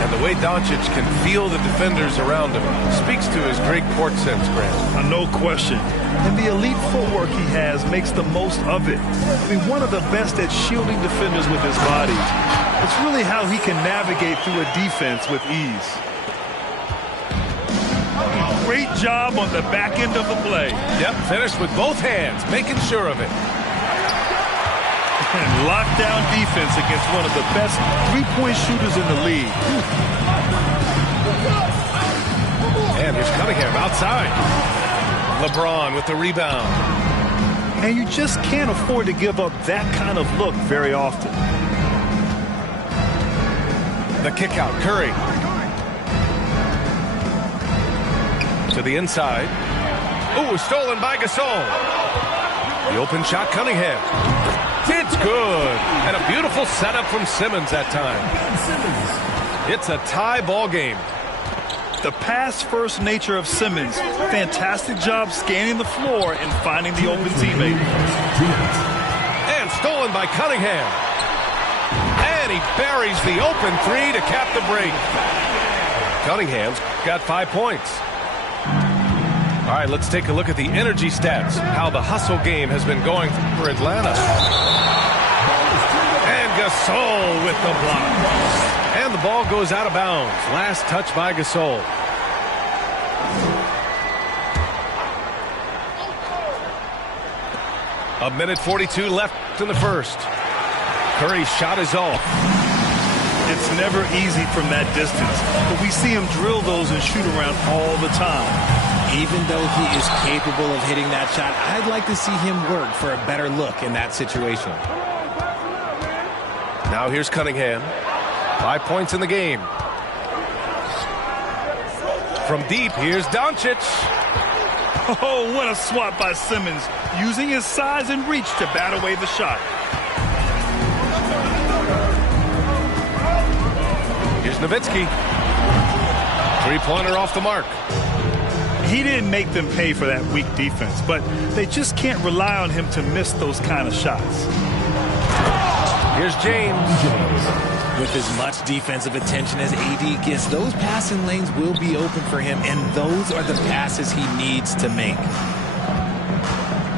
And the way Doncic can feel the defenders around him speaks to his great court sense, Grant. No question. And the elite footwork he has makes the most of it. I mean, one of the best at shielding defenders with his body. It's really how he can navigate through a defense with ease. Great job on the back end of the play. Yep, finished with both hands, making sure of it. And lockdown defense against one of the best three-point shooters in the league. And here's Cunningham outside. LeBron with the rebound. And you just can't afford to give up that kind of look very often. The kick out, Curry. To the inside. Ooh, stolen by Gasol. The open shot, Cunningham. It's good. And a beautiful setup from Simmons that time. It's a tie ball game. The pass-first nature of Simmons. Fantastic job scanning the floor and finding the open teammate. And stolen by Cunningham. And he buries the open three to cap the break. Cunningham's got 5 points. All right, let's take a look at the energy stats, how the hustle game has been going for Atlanta. And Gasol with the block. And the ball goes out of bounds. Last touch by Gasol. A minute 42 left in the first. Curry's shot is off. It's never easy from that distance, but we see him drill those and shoot around all the time. Even though he is capable of hitting that shot, I'd like to see him work for a better look in that situation. Now here's Cunningham. 5 points in the game. From deep, here's Doncic. Oh, what a swat by Simmons, using his size and reach to bat away the shot. Here's Nowitzki. Three-pointer off the mark. He didn't make them pay for that weak defense, but they just can't rely on him to miss those kind of shots. Here's James. With as much defensive attention as AD gets, those passing lanes will be open for him, and those are the passes he needs to make.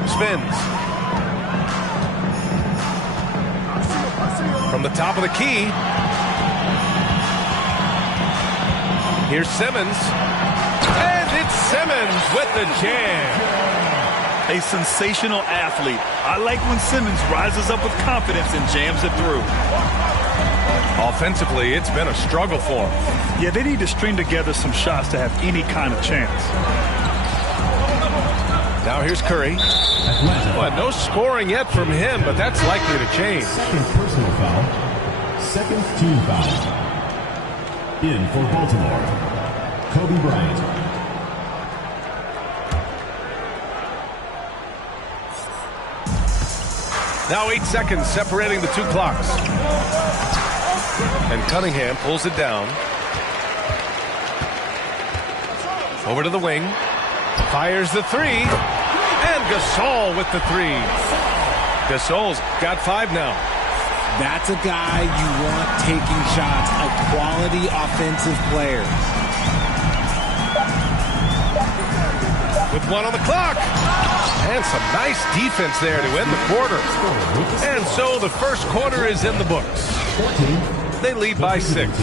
Spins. From the top of the key. Here's Simmons. And it's Simmons with the jam. A sensational athlete. I like when Simmons rises up with confidence and jams it through. Offensively, it's been a struggle for them. Yeah, they need to string together some shots to have any kind of chance. Now here's Curry. Well, no scoring yet from him, but that's likely to change. Second personal foul. Second team foul. In for Baltimore, Kobe Bryant. Now 8 seconds separating the two clocks. And Cunningham pulls it down. Over to the wing. Fires the three. And Gasol with the three. Gasol's got 5 now. That's a guy you want taking shots, a quality offensive player. With 1 on the clock. And some nice defense there to end the quarter. And so the first quarter is in the books. They lead by 6.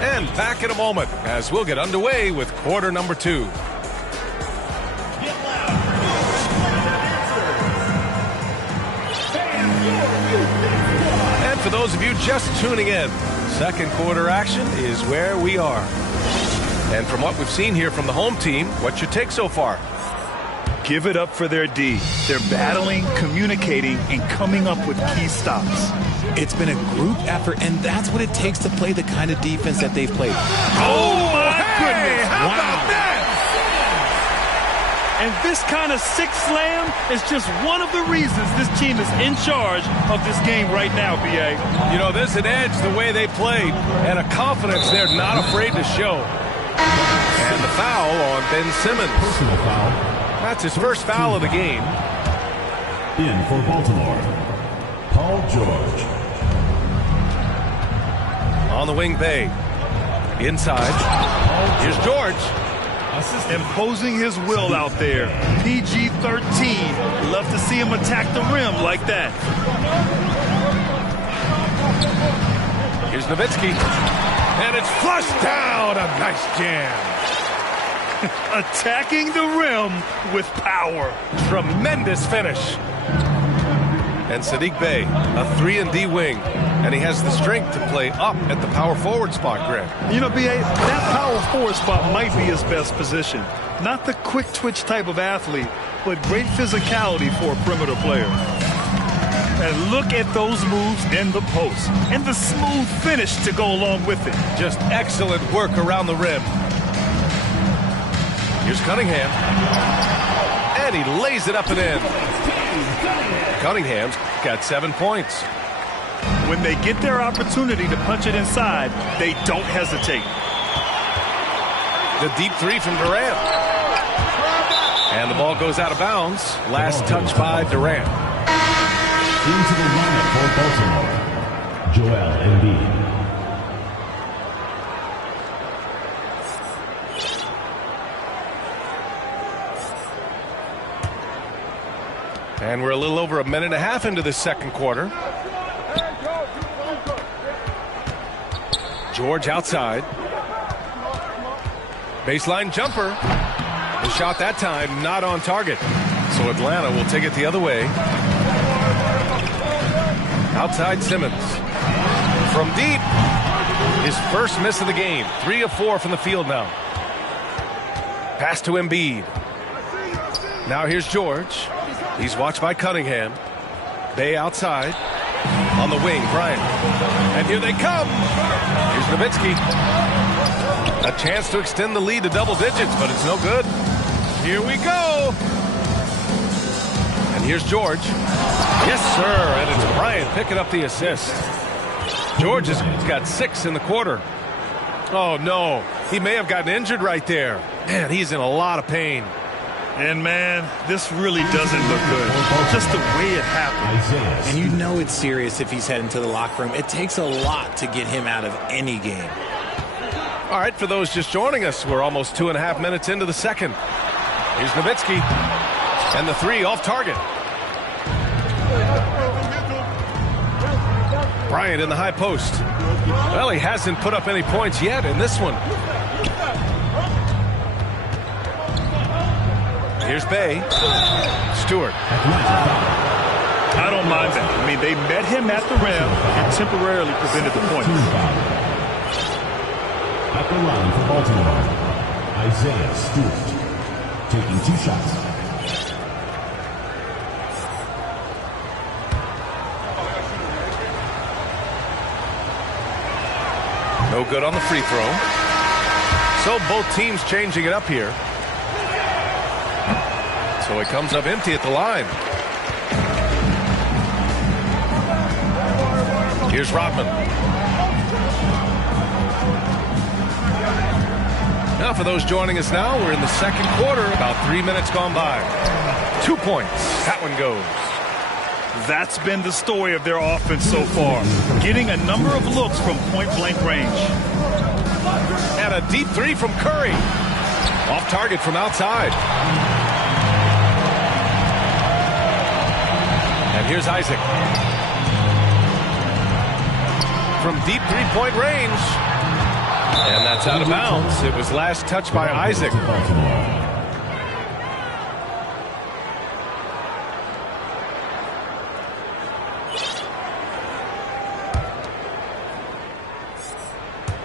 And back in a moment as we'll get underway with quarter number 2. And for those of you just tuning in, second quarter action is where we are. And from what we've seen here from the home team, what's your take so far? Give it up for their D. They're battling, communicating, and coming up with key stops. It's been a group effort, and that's what it takes to play the kind of defense that they've played. Oh, my goodness. How about that? And this kind of six slam is just one of the reasons this team is in charge of this game right now, B.A. You know, there's an edge the way they played and a confidence they're not afraid to show. And the foul on Ben Simmons. Personal foul. That's his first foul of the game. In for Baltimore, Paul George. On the wing, Bay. Inside. Here's George. Imposing his will out there. PG-13. Love to see him attack the rim like that. Here's Nowitzki. And it's flushed down. A nice jam. Attacking the rim with power. Tremendous finish. And Saddiq Bey, a 3-and-D wing. And he has the strength to play up at the power forward spot, Greg. You know, B.A., that power forward spot might be his best position. Not the quick twitch type of athlete, but great physicality for a perimeter player. And look at those moves in the post. And the smooth finish to go along with it. Just excellent work around the rim. Here's Cunningham. And he lays it up and in. Cunningham's got 7 points. When they get their opportunity to punch it inside, they don't hesitate. The deep three from Durant. And the ball goes out of bounds. Last touch by Durant. Into the lineup for Baltimore, Joel Embiid. And we're a little over a minute and a half into the second quarter. George outside. Baseline jumper. The shot that time not on target. So Atlanta will take it the other way. Outside Simmons. From deep. His first miss of the game. 3 of 4 from the field now. Pass to Embiid. Now here's George. He's watched by Cunningham. Bay outside. On the wing, Bryant. And here they come. Here's Nowitzki. A chance to extend the lead to double digits, but it's no good. Here we go. And here's George. Yes, sir. And it's Bryant picking up the assist. George has got 6 in the quarter. Oh, no. He may have gotten injured right there. Man, he's in a lot of pain. And, man, this really doesn't look good. Just the way it happened. And you know it's serious if he's heading to the locker room. It takes a lot to get him out of any game. All right, for those just joining us, we're almost 2.5 minutes into the second. Here's Nowitzki. And the three off target. Bryant in the high post. Well, he hasn't put up any points yet in this one. Here's Bay. Stewart. I don't mind that. I mean, they met him at the rim and temporarily prevented the points. At the line for Baltimore, Isaiah Stewart, taking 2 shots. No good on the free throw. So both teams changing it up here. So it comes up empty at the line. Here's Rodman. Now for those joining us now, we're in the second quarter, about 3 minutes gone by. 2 points. That one goes. That's been the story of their offense so far. Getting a number of looks from point-blank range. And a deep 3 from Curry. Off target from outside. And here's Isaac. From deep 3-point range. And that's out of bounds. It was last touched by Isaac.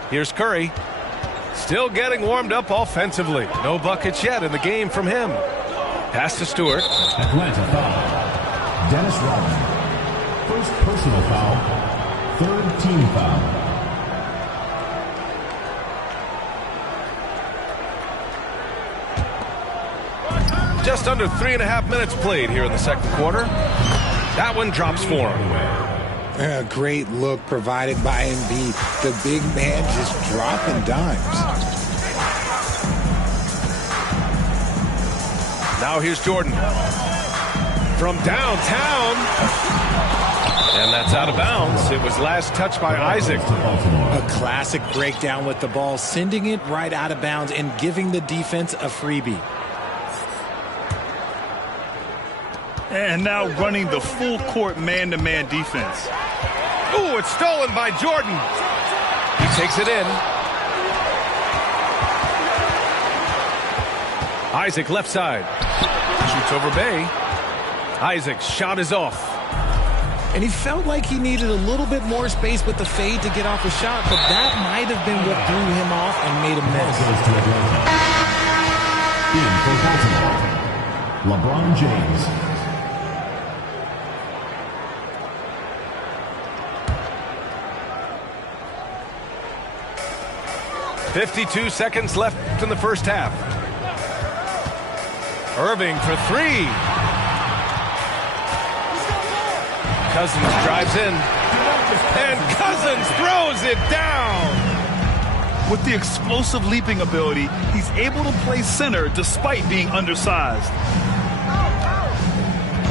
Here's Curry. Still getting warmed up offensively. No buckets yet in the game from him. Pass to Stewart. Atlanta foul. Dennis Rodman. First personal foul. Third team foul. Just under 3.5 minutes played here in the second quarter. That one drops for him. A great look provided by Embiid. The big man just dropping dimes. Now here's Jordan. From downtown. And that's out of bounds. It was last touched by Isaac. A classic breakdown with the ball, sending it right out of bounds and giving the defense a freebie. And now running the full court man-to-man defense. Ooh, it's stolen by Jordan. He takes it in. Isaac left side. Shoots over Bay. Isaac's shot is off. And he felt like he needed a little bit more space with the fade to get off a shot, but that might have been what threw him off and made him miss. In for Baltimore, LeBron James. 52 seconds left in the first half. Irving for 3. Cousins drives in. And Cousins throws it down. With the explosive leaping ability, he's able to play center despite being undersized.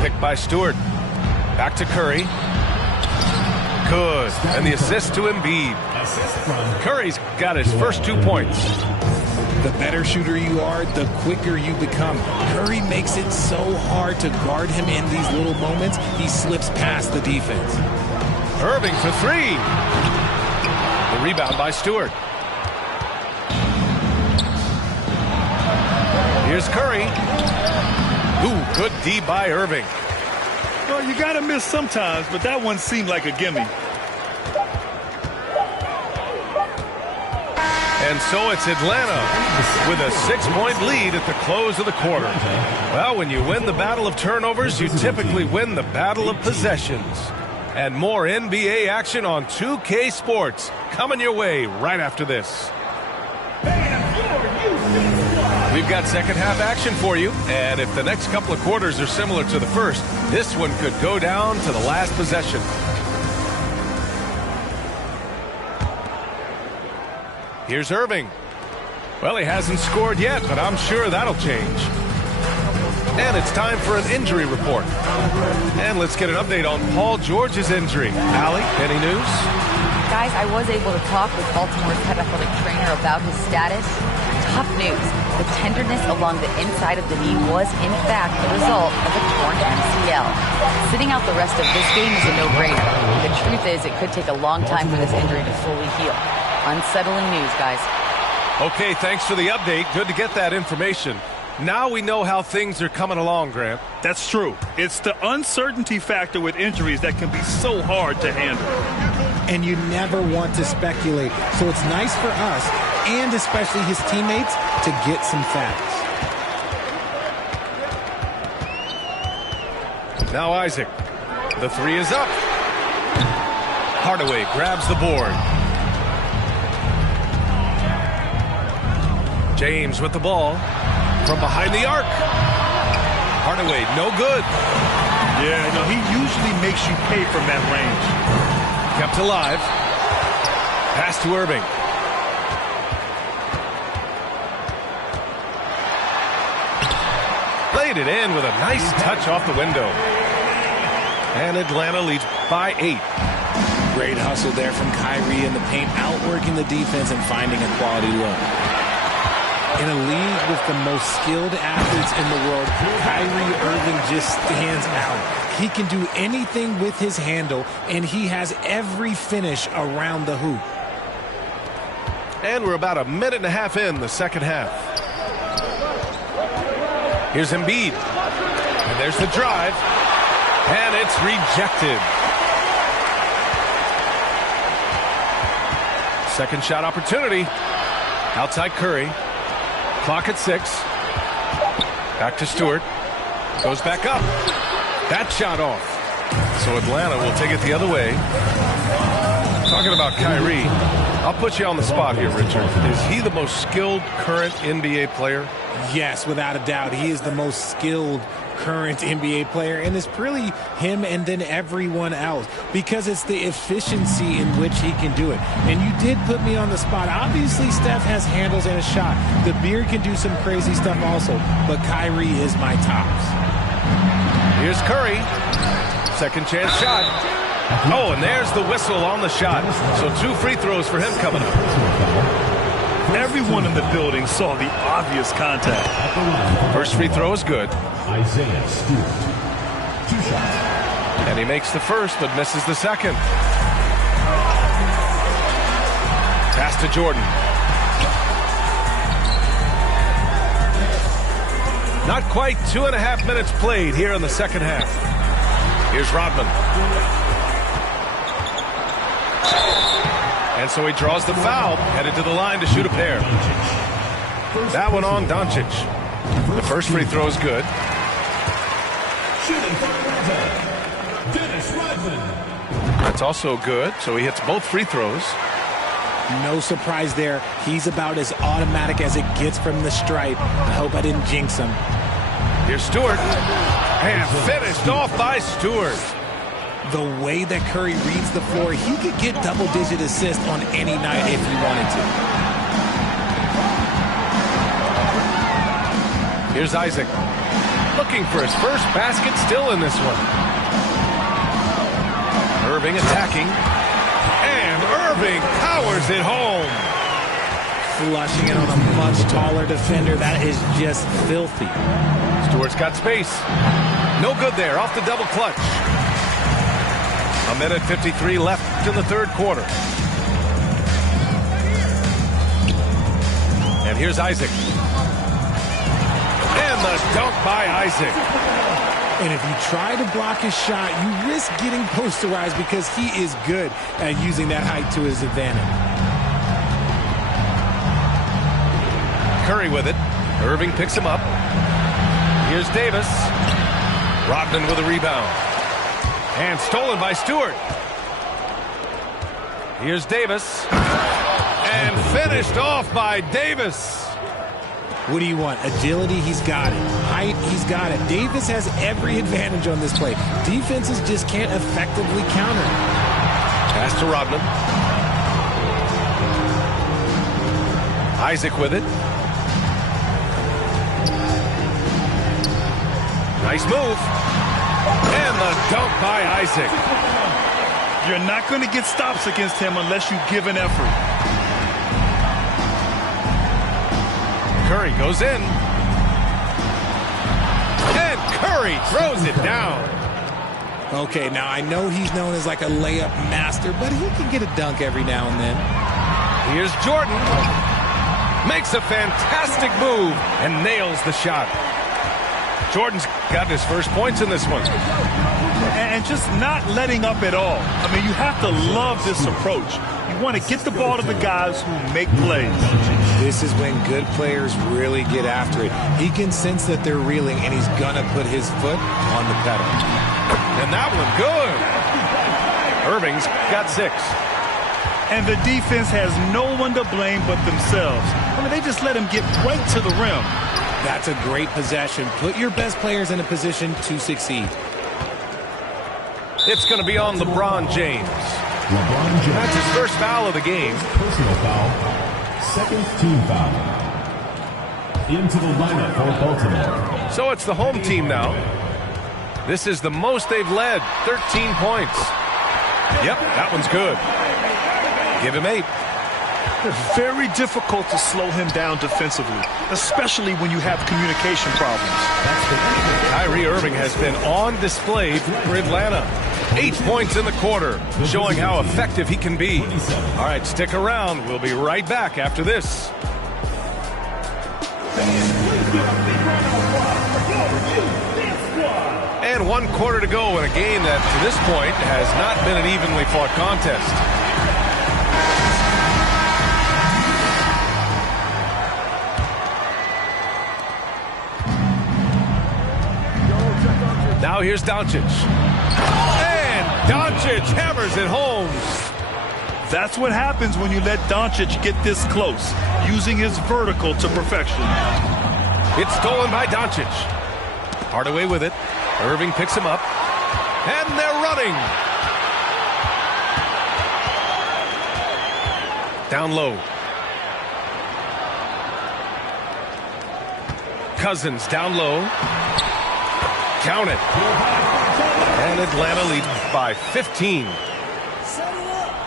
Picked by Stewart. Back to Curry. Good. And the assist to Embiid. Curry's got his first 2 points. The better shooter you are, the quicker you become. Curry makes it so hard to guard him in these little moments. He slips past the defense. Irving for 3. The rebound by Stewart. Here's Curry. Ooh, good D by Irving. Well, you got to miss sometimes, but that one seemed like a gimme. And so it's Atlanta with a 6-point lead at the close of the quarter. Well, when you win the battle of turnovers, you typically win the battle of possessions. And more NBA action on 2K Sports coming your way right after this. We've got second half action for you, and if the next couple of quarters are similar to the first, this one could go down to the last possession. Here's Irving. Well, he hasn't scored yet, but I'm sure that'll change. And it's time for an injury report. And let's get an update on Paul George's injury. Allie, any news? Guys, I was able to talk with Baltimore's head athletic trainer about his status. Tough news. The tenderness along the inside of the knee was, in fact, the result of a torn MCL. Sitting out the rest of this game is a no-brainer. The truth is, it could take a long time for this injury to fully heal. Unsettling news, guys. Okay, thanks for the update. Good to get that information. Now we know how things are coming along, Grant. That's true. It's the uncertainty factor with injuries that can be so hard to handle. And you never want to speculate. So it's nice for us, and especially his teammates, to get some facts. Now Isaac. The three is up. Hardaway grabs the board. James with the ball from behind the arc. Hardaway, no good. Yeah, no, he usually makes you pay from that range. Kept alive. Pass to Irving. Played it in with a nice touch off the window. And Atlanta leads by 8. Great hustle there from Kyrie in the paint, outworking the defense and finding a quality look. In a league with the most skilled athletes in the world, Kyrie Irving just stands out. He can do anything with his handle, and he has every finish around the hoop. And we're about a minute and a half in the second half. Here's Embiid. And there's the drive. And it's rejected. Second shot opportunity. Outside Curry. Clock at 6. Back to Stewart. Goes back up. That shot off. So Atlanta will take it the other way. Talking about Kyrie, I'll put you on the spot here, Richard. Is he the most skilled current NBA player? Yes, without a doubt. He is the most skilled current NBA player, and it's really him and then everyone else, because it's the efficiency in which he can do it. And you did put me on the spot. Obviously, Steph has handles and a shot. The Beard can do some crazy stuff also, but Kyrie is my tops. Here's Curry. Second chance shot. Oh, and there's the whistle on the shot. So 2 free throws for him coming up. Everyone in the building saw the obvious contact. First free throw is good. Isaiah Stewart. 2 shots. And he makes the first, but misses the second. Pass to Jordan. Not quite 2.5 minutes played here in the second half. Here's Rodman. And so he draws the foul, headed to the line to shoot a pair. That one on Doncic. The first free throw is good. That's also good, so he hits both free throws. No surprise there. He's about as automatic as it gets from the stripe. I hope I didn't jinx him. Here's Stewart. And finished off by Stewart. The way that Curry reads the floor, he could get double-digit assists on any night if he wanted to. Here's Isaac. Looking for his first basket, still in this one. Irving attacking. And Irving powers it home. Flushing it on a much taller defender. That is just filthy. Stewart's got space. No good there, off the double clutch. A minute 53 left in the third quarter. And here's Isaac. And the dunk by Isaac. And if you try to block his shot, you risk getting posterized because he is good at using that height to his advantage. Curry with it. Irving picks him up. Here's Davis. Rodman with a rebound. And stolen by Stewart. Here's Davis. And finished off by Davis. What do you want? Agility, he's got it. Height, he's got it. Davis has every advantage on this play. Defenses just can't effectively counter. Pass to Rodman. Isaac with it. Nice move. And the dunk by Isaac. You're not going to get stops against him unless you give an effort. Curry goes in. And Curry throws it down. Okay, now I know he's known as like a layup master, but he can get a dunk every now and then. Here's Jordan. Makes a fantastic move and nails the shot. Jordan's got his first points in this one. And just not letting up at all. I mean, you have to love this approach. You want to get the ball to the guys who make plays. This is when good players really get after it. He can sense that they're reeling, and he's going to put his foot on the pedal. And that one, good. Irving's got 6. And the defense has no one to blame but themselves. I mean, they just let him get right to the rim. That's a great possession. Put your best players in a position to succeed. It's going to be on LeBron James. LeBron James. That's his first foul of the game. Personal foul. Second team foul. Into the lineup for Baltimore. So it's the home team now. This is the most they've led, 13 points. Yep, that one's good. Give him 8. Very difficult to slow him down defensively, especially when you have communication problems. Kyrie Irving has been on display for Atlanta. 8 points in the quarter, showing how effective he can be. All right, stick around. We'll be right back after this. And 1 quarter to go in a game that, to this point, has not been an evenly fought contest. Now here's Doncic. And Doncic hammers it home. That's what happens when you let Doncic get this close, using his vertical to perfection. It's stolen by Doncic. Hardaway with it. Irving picks him up. And they're running. Down low. Cousins down low. Count it. And Atlanta leads by 15.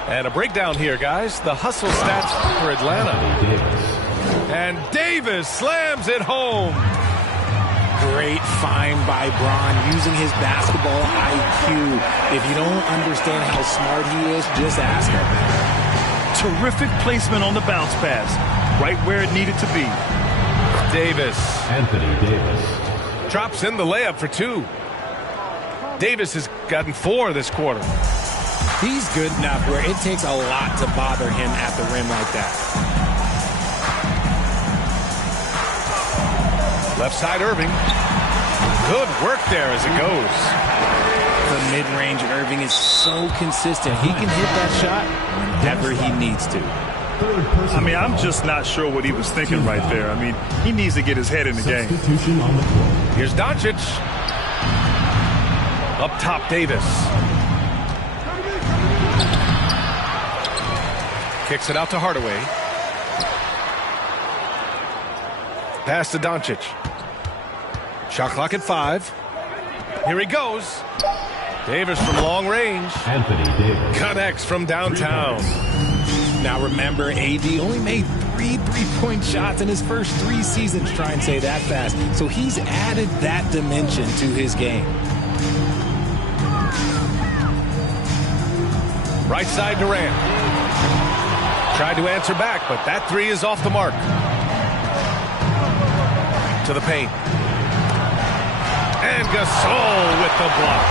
And a breakdown here, guys. The hustle stats for Atlanta. And Davis slams it home. Great find by Bron, using his basketball IQ. If you don't understand how smart he is, just ask him. Terrific placement on the bounce pass, right where it needed to be. Davis. Anthony Davis. Drops in the layup for 2. Davis has gotten 4 this quarter. He's good enough where it takes a lot to bother him at the rim like that. Left side Irving. Good work there as it goes. The mid-range Irving is so consistent. He can hit that shot whenever he needs to. I mean, I'm just not sure what he was thinking right there. I mean, he needs to get his head in the game. Here's Doncic. Up top, Davis. Kicks it out to Hardaway. Pass to Doncic. Shot clock at 5. Here he goes. Davis from long range. Anthony Davis. Connects from downtown. Now remember, AD only made 3 3-point shots in his first 3 seasons. Try and say that fast. So he's added that dimension to his game. Right side Durant. Tried to answer back, but that 3 is off the mark. To the paint. And Gasol with the block.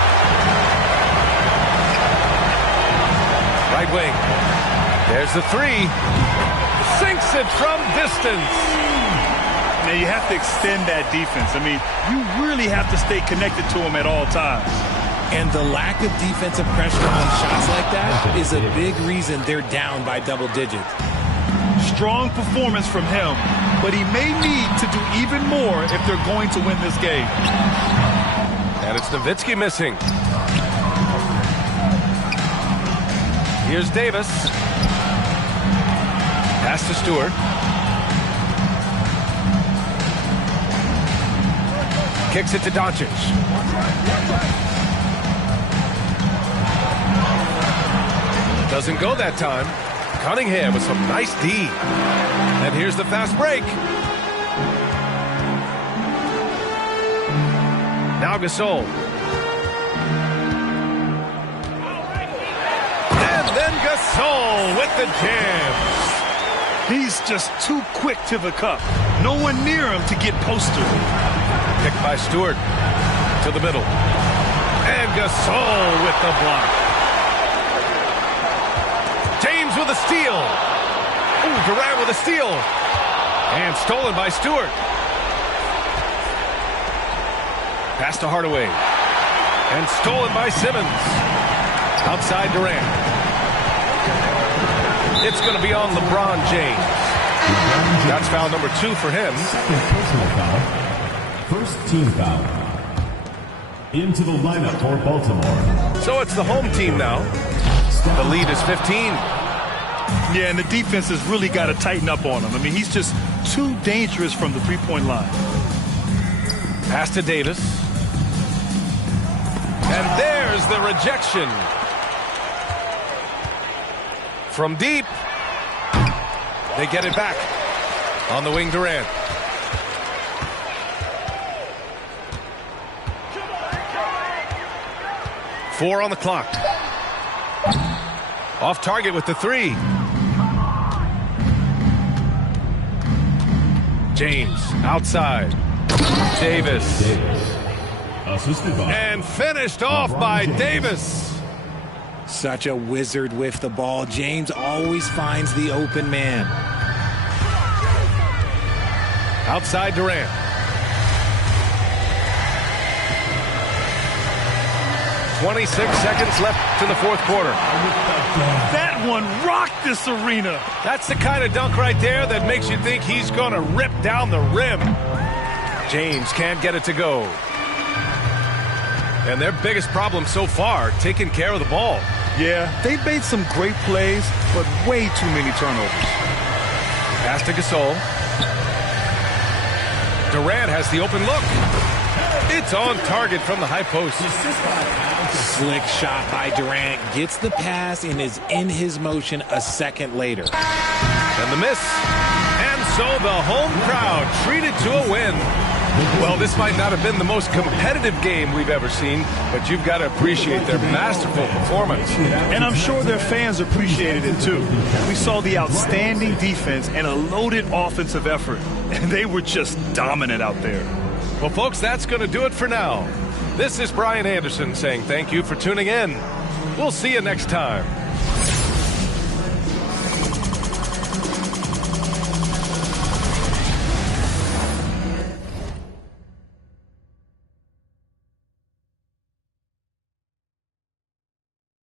Right wing. There's the 3. Sinks it from distance. Now you have to extend that defense. I mean, you really have to stay connected to him at all times. And the lack of defensive pressure on shots like that is a big reason they're down by double digits. Strong performance from him, but he may need to do even more if they're going to win this game. And it's Nowitzki missing. Here's Davis. Pass to Stewart. Kicks it to Doncic. Doesn't go that time. Cunningham with some nice D. And here's the fast break. Now Gasol. And then Gasol with the jam. He's just too quick to the cup. No one near him to get posted. Picked by Stewart to the middle. And Gasol with the block. James with a steal. Ooh, Durant with a steal. And stolen by Stewart. Pass to Hardaway. And stolen by Simmons. Outside Durant. It's going to be on LeBron James. That's foul number 2 for him. Second personal foul. First team foul. Into the lineup for Baltimore. So it's the home team now. The lead is 15. Yeah, and the defense has really got to tighten up on him. I mean, he's just too dangerous from the three-point line. Pass to Davis. And there's the rejection. From deep. They get it back. On the wing, Durant. Four on the clock. Off target with the 3. James outside. Davis. Assisted by. And finished off by Davis. Such a wizard with the ball. James always finds the open man. Outside Durant. .26 seconds left in the fourth quarter. That one rocked this arena. That's the kind of dunk right there that makes you think he's going to rip down the rim. James can't get it to go. And their biggest problem so far, taking care of the ball. Yeah, they've made some great plays, but way too many turnovers. Pass to Gasol. Durant has the open look. It's on target from the high post. Slick shot by Durant. Gets the pass and is in his motion a second later. And the miss. And so the home crowd treated to a win. Well, this might not have been the most competitive game we've ever seen, but you've got to appreciate their masterful performance. And I'm sure their fans appreciated it too. We saw the outstanding defense and a loaded offensive effort, and they were just dominant out there. Well, folks, that's going to do it for now. This is Brian Anderson saying thank you for tuning in. We'll see you next time.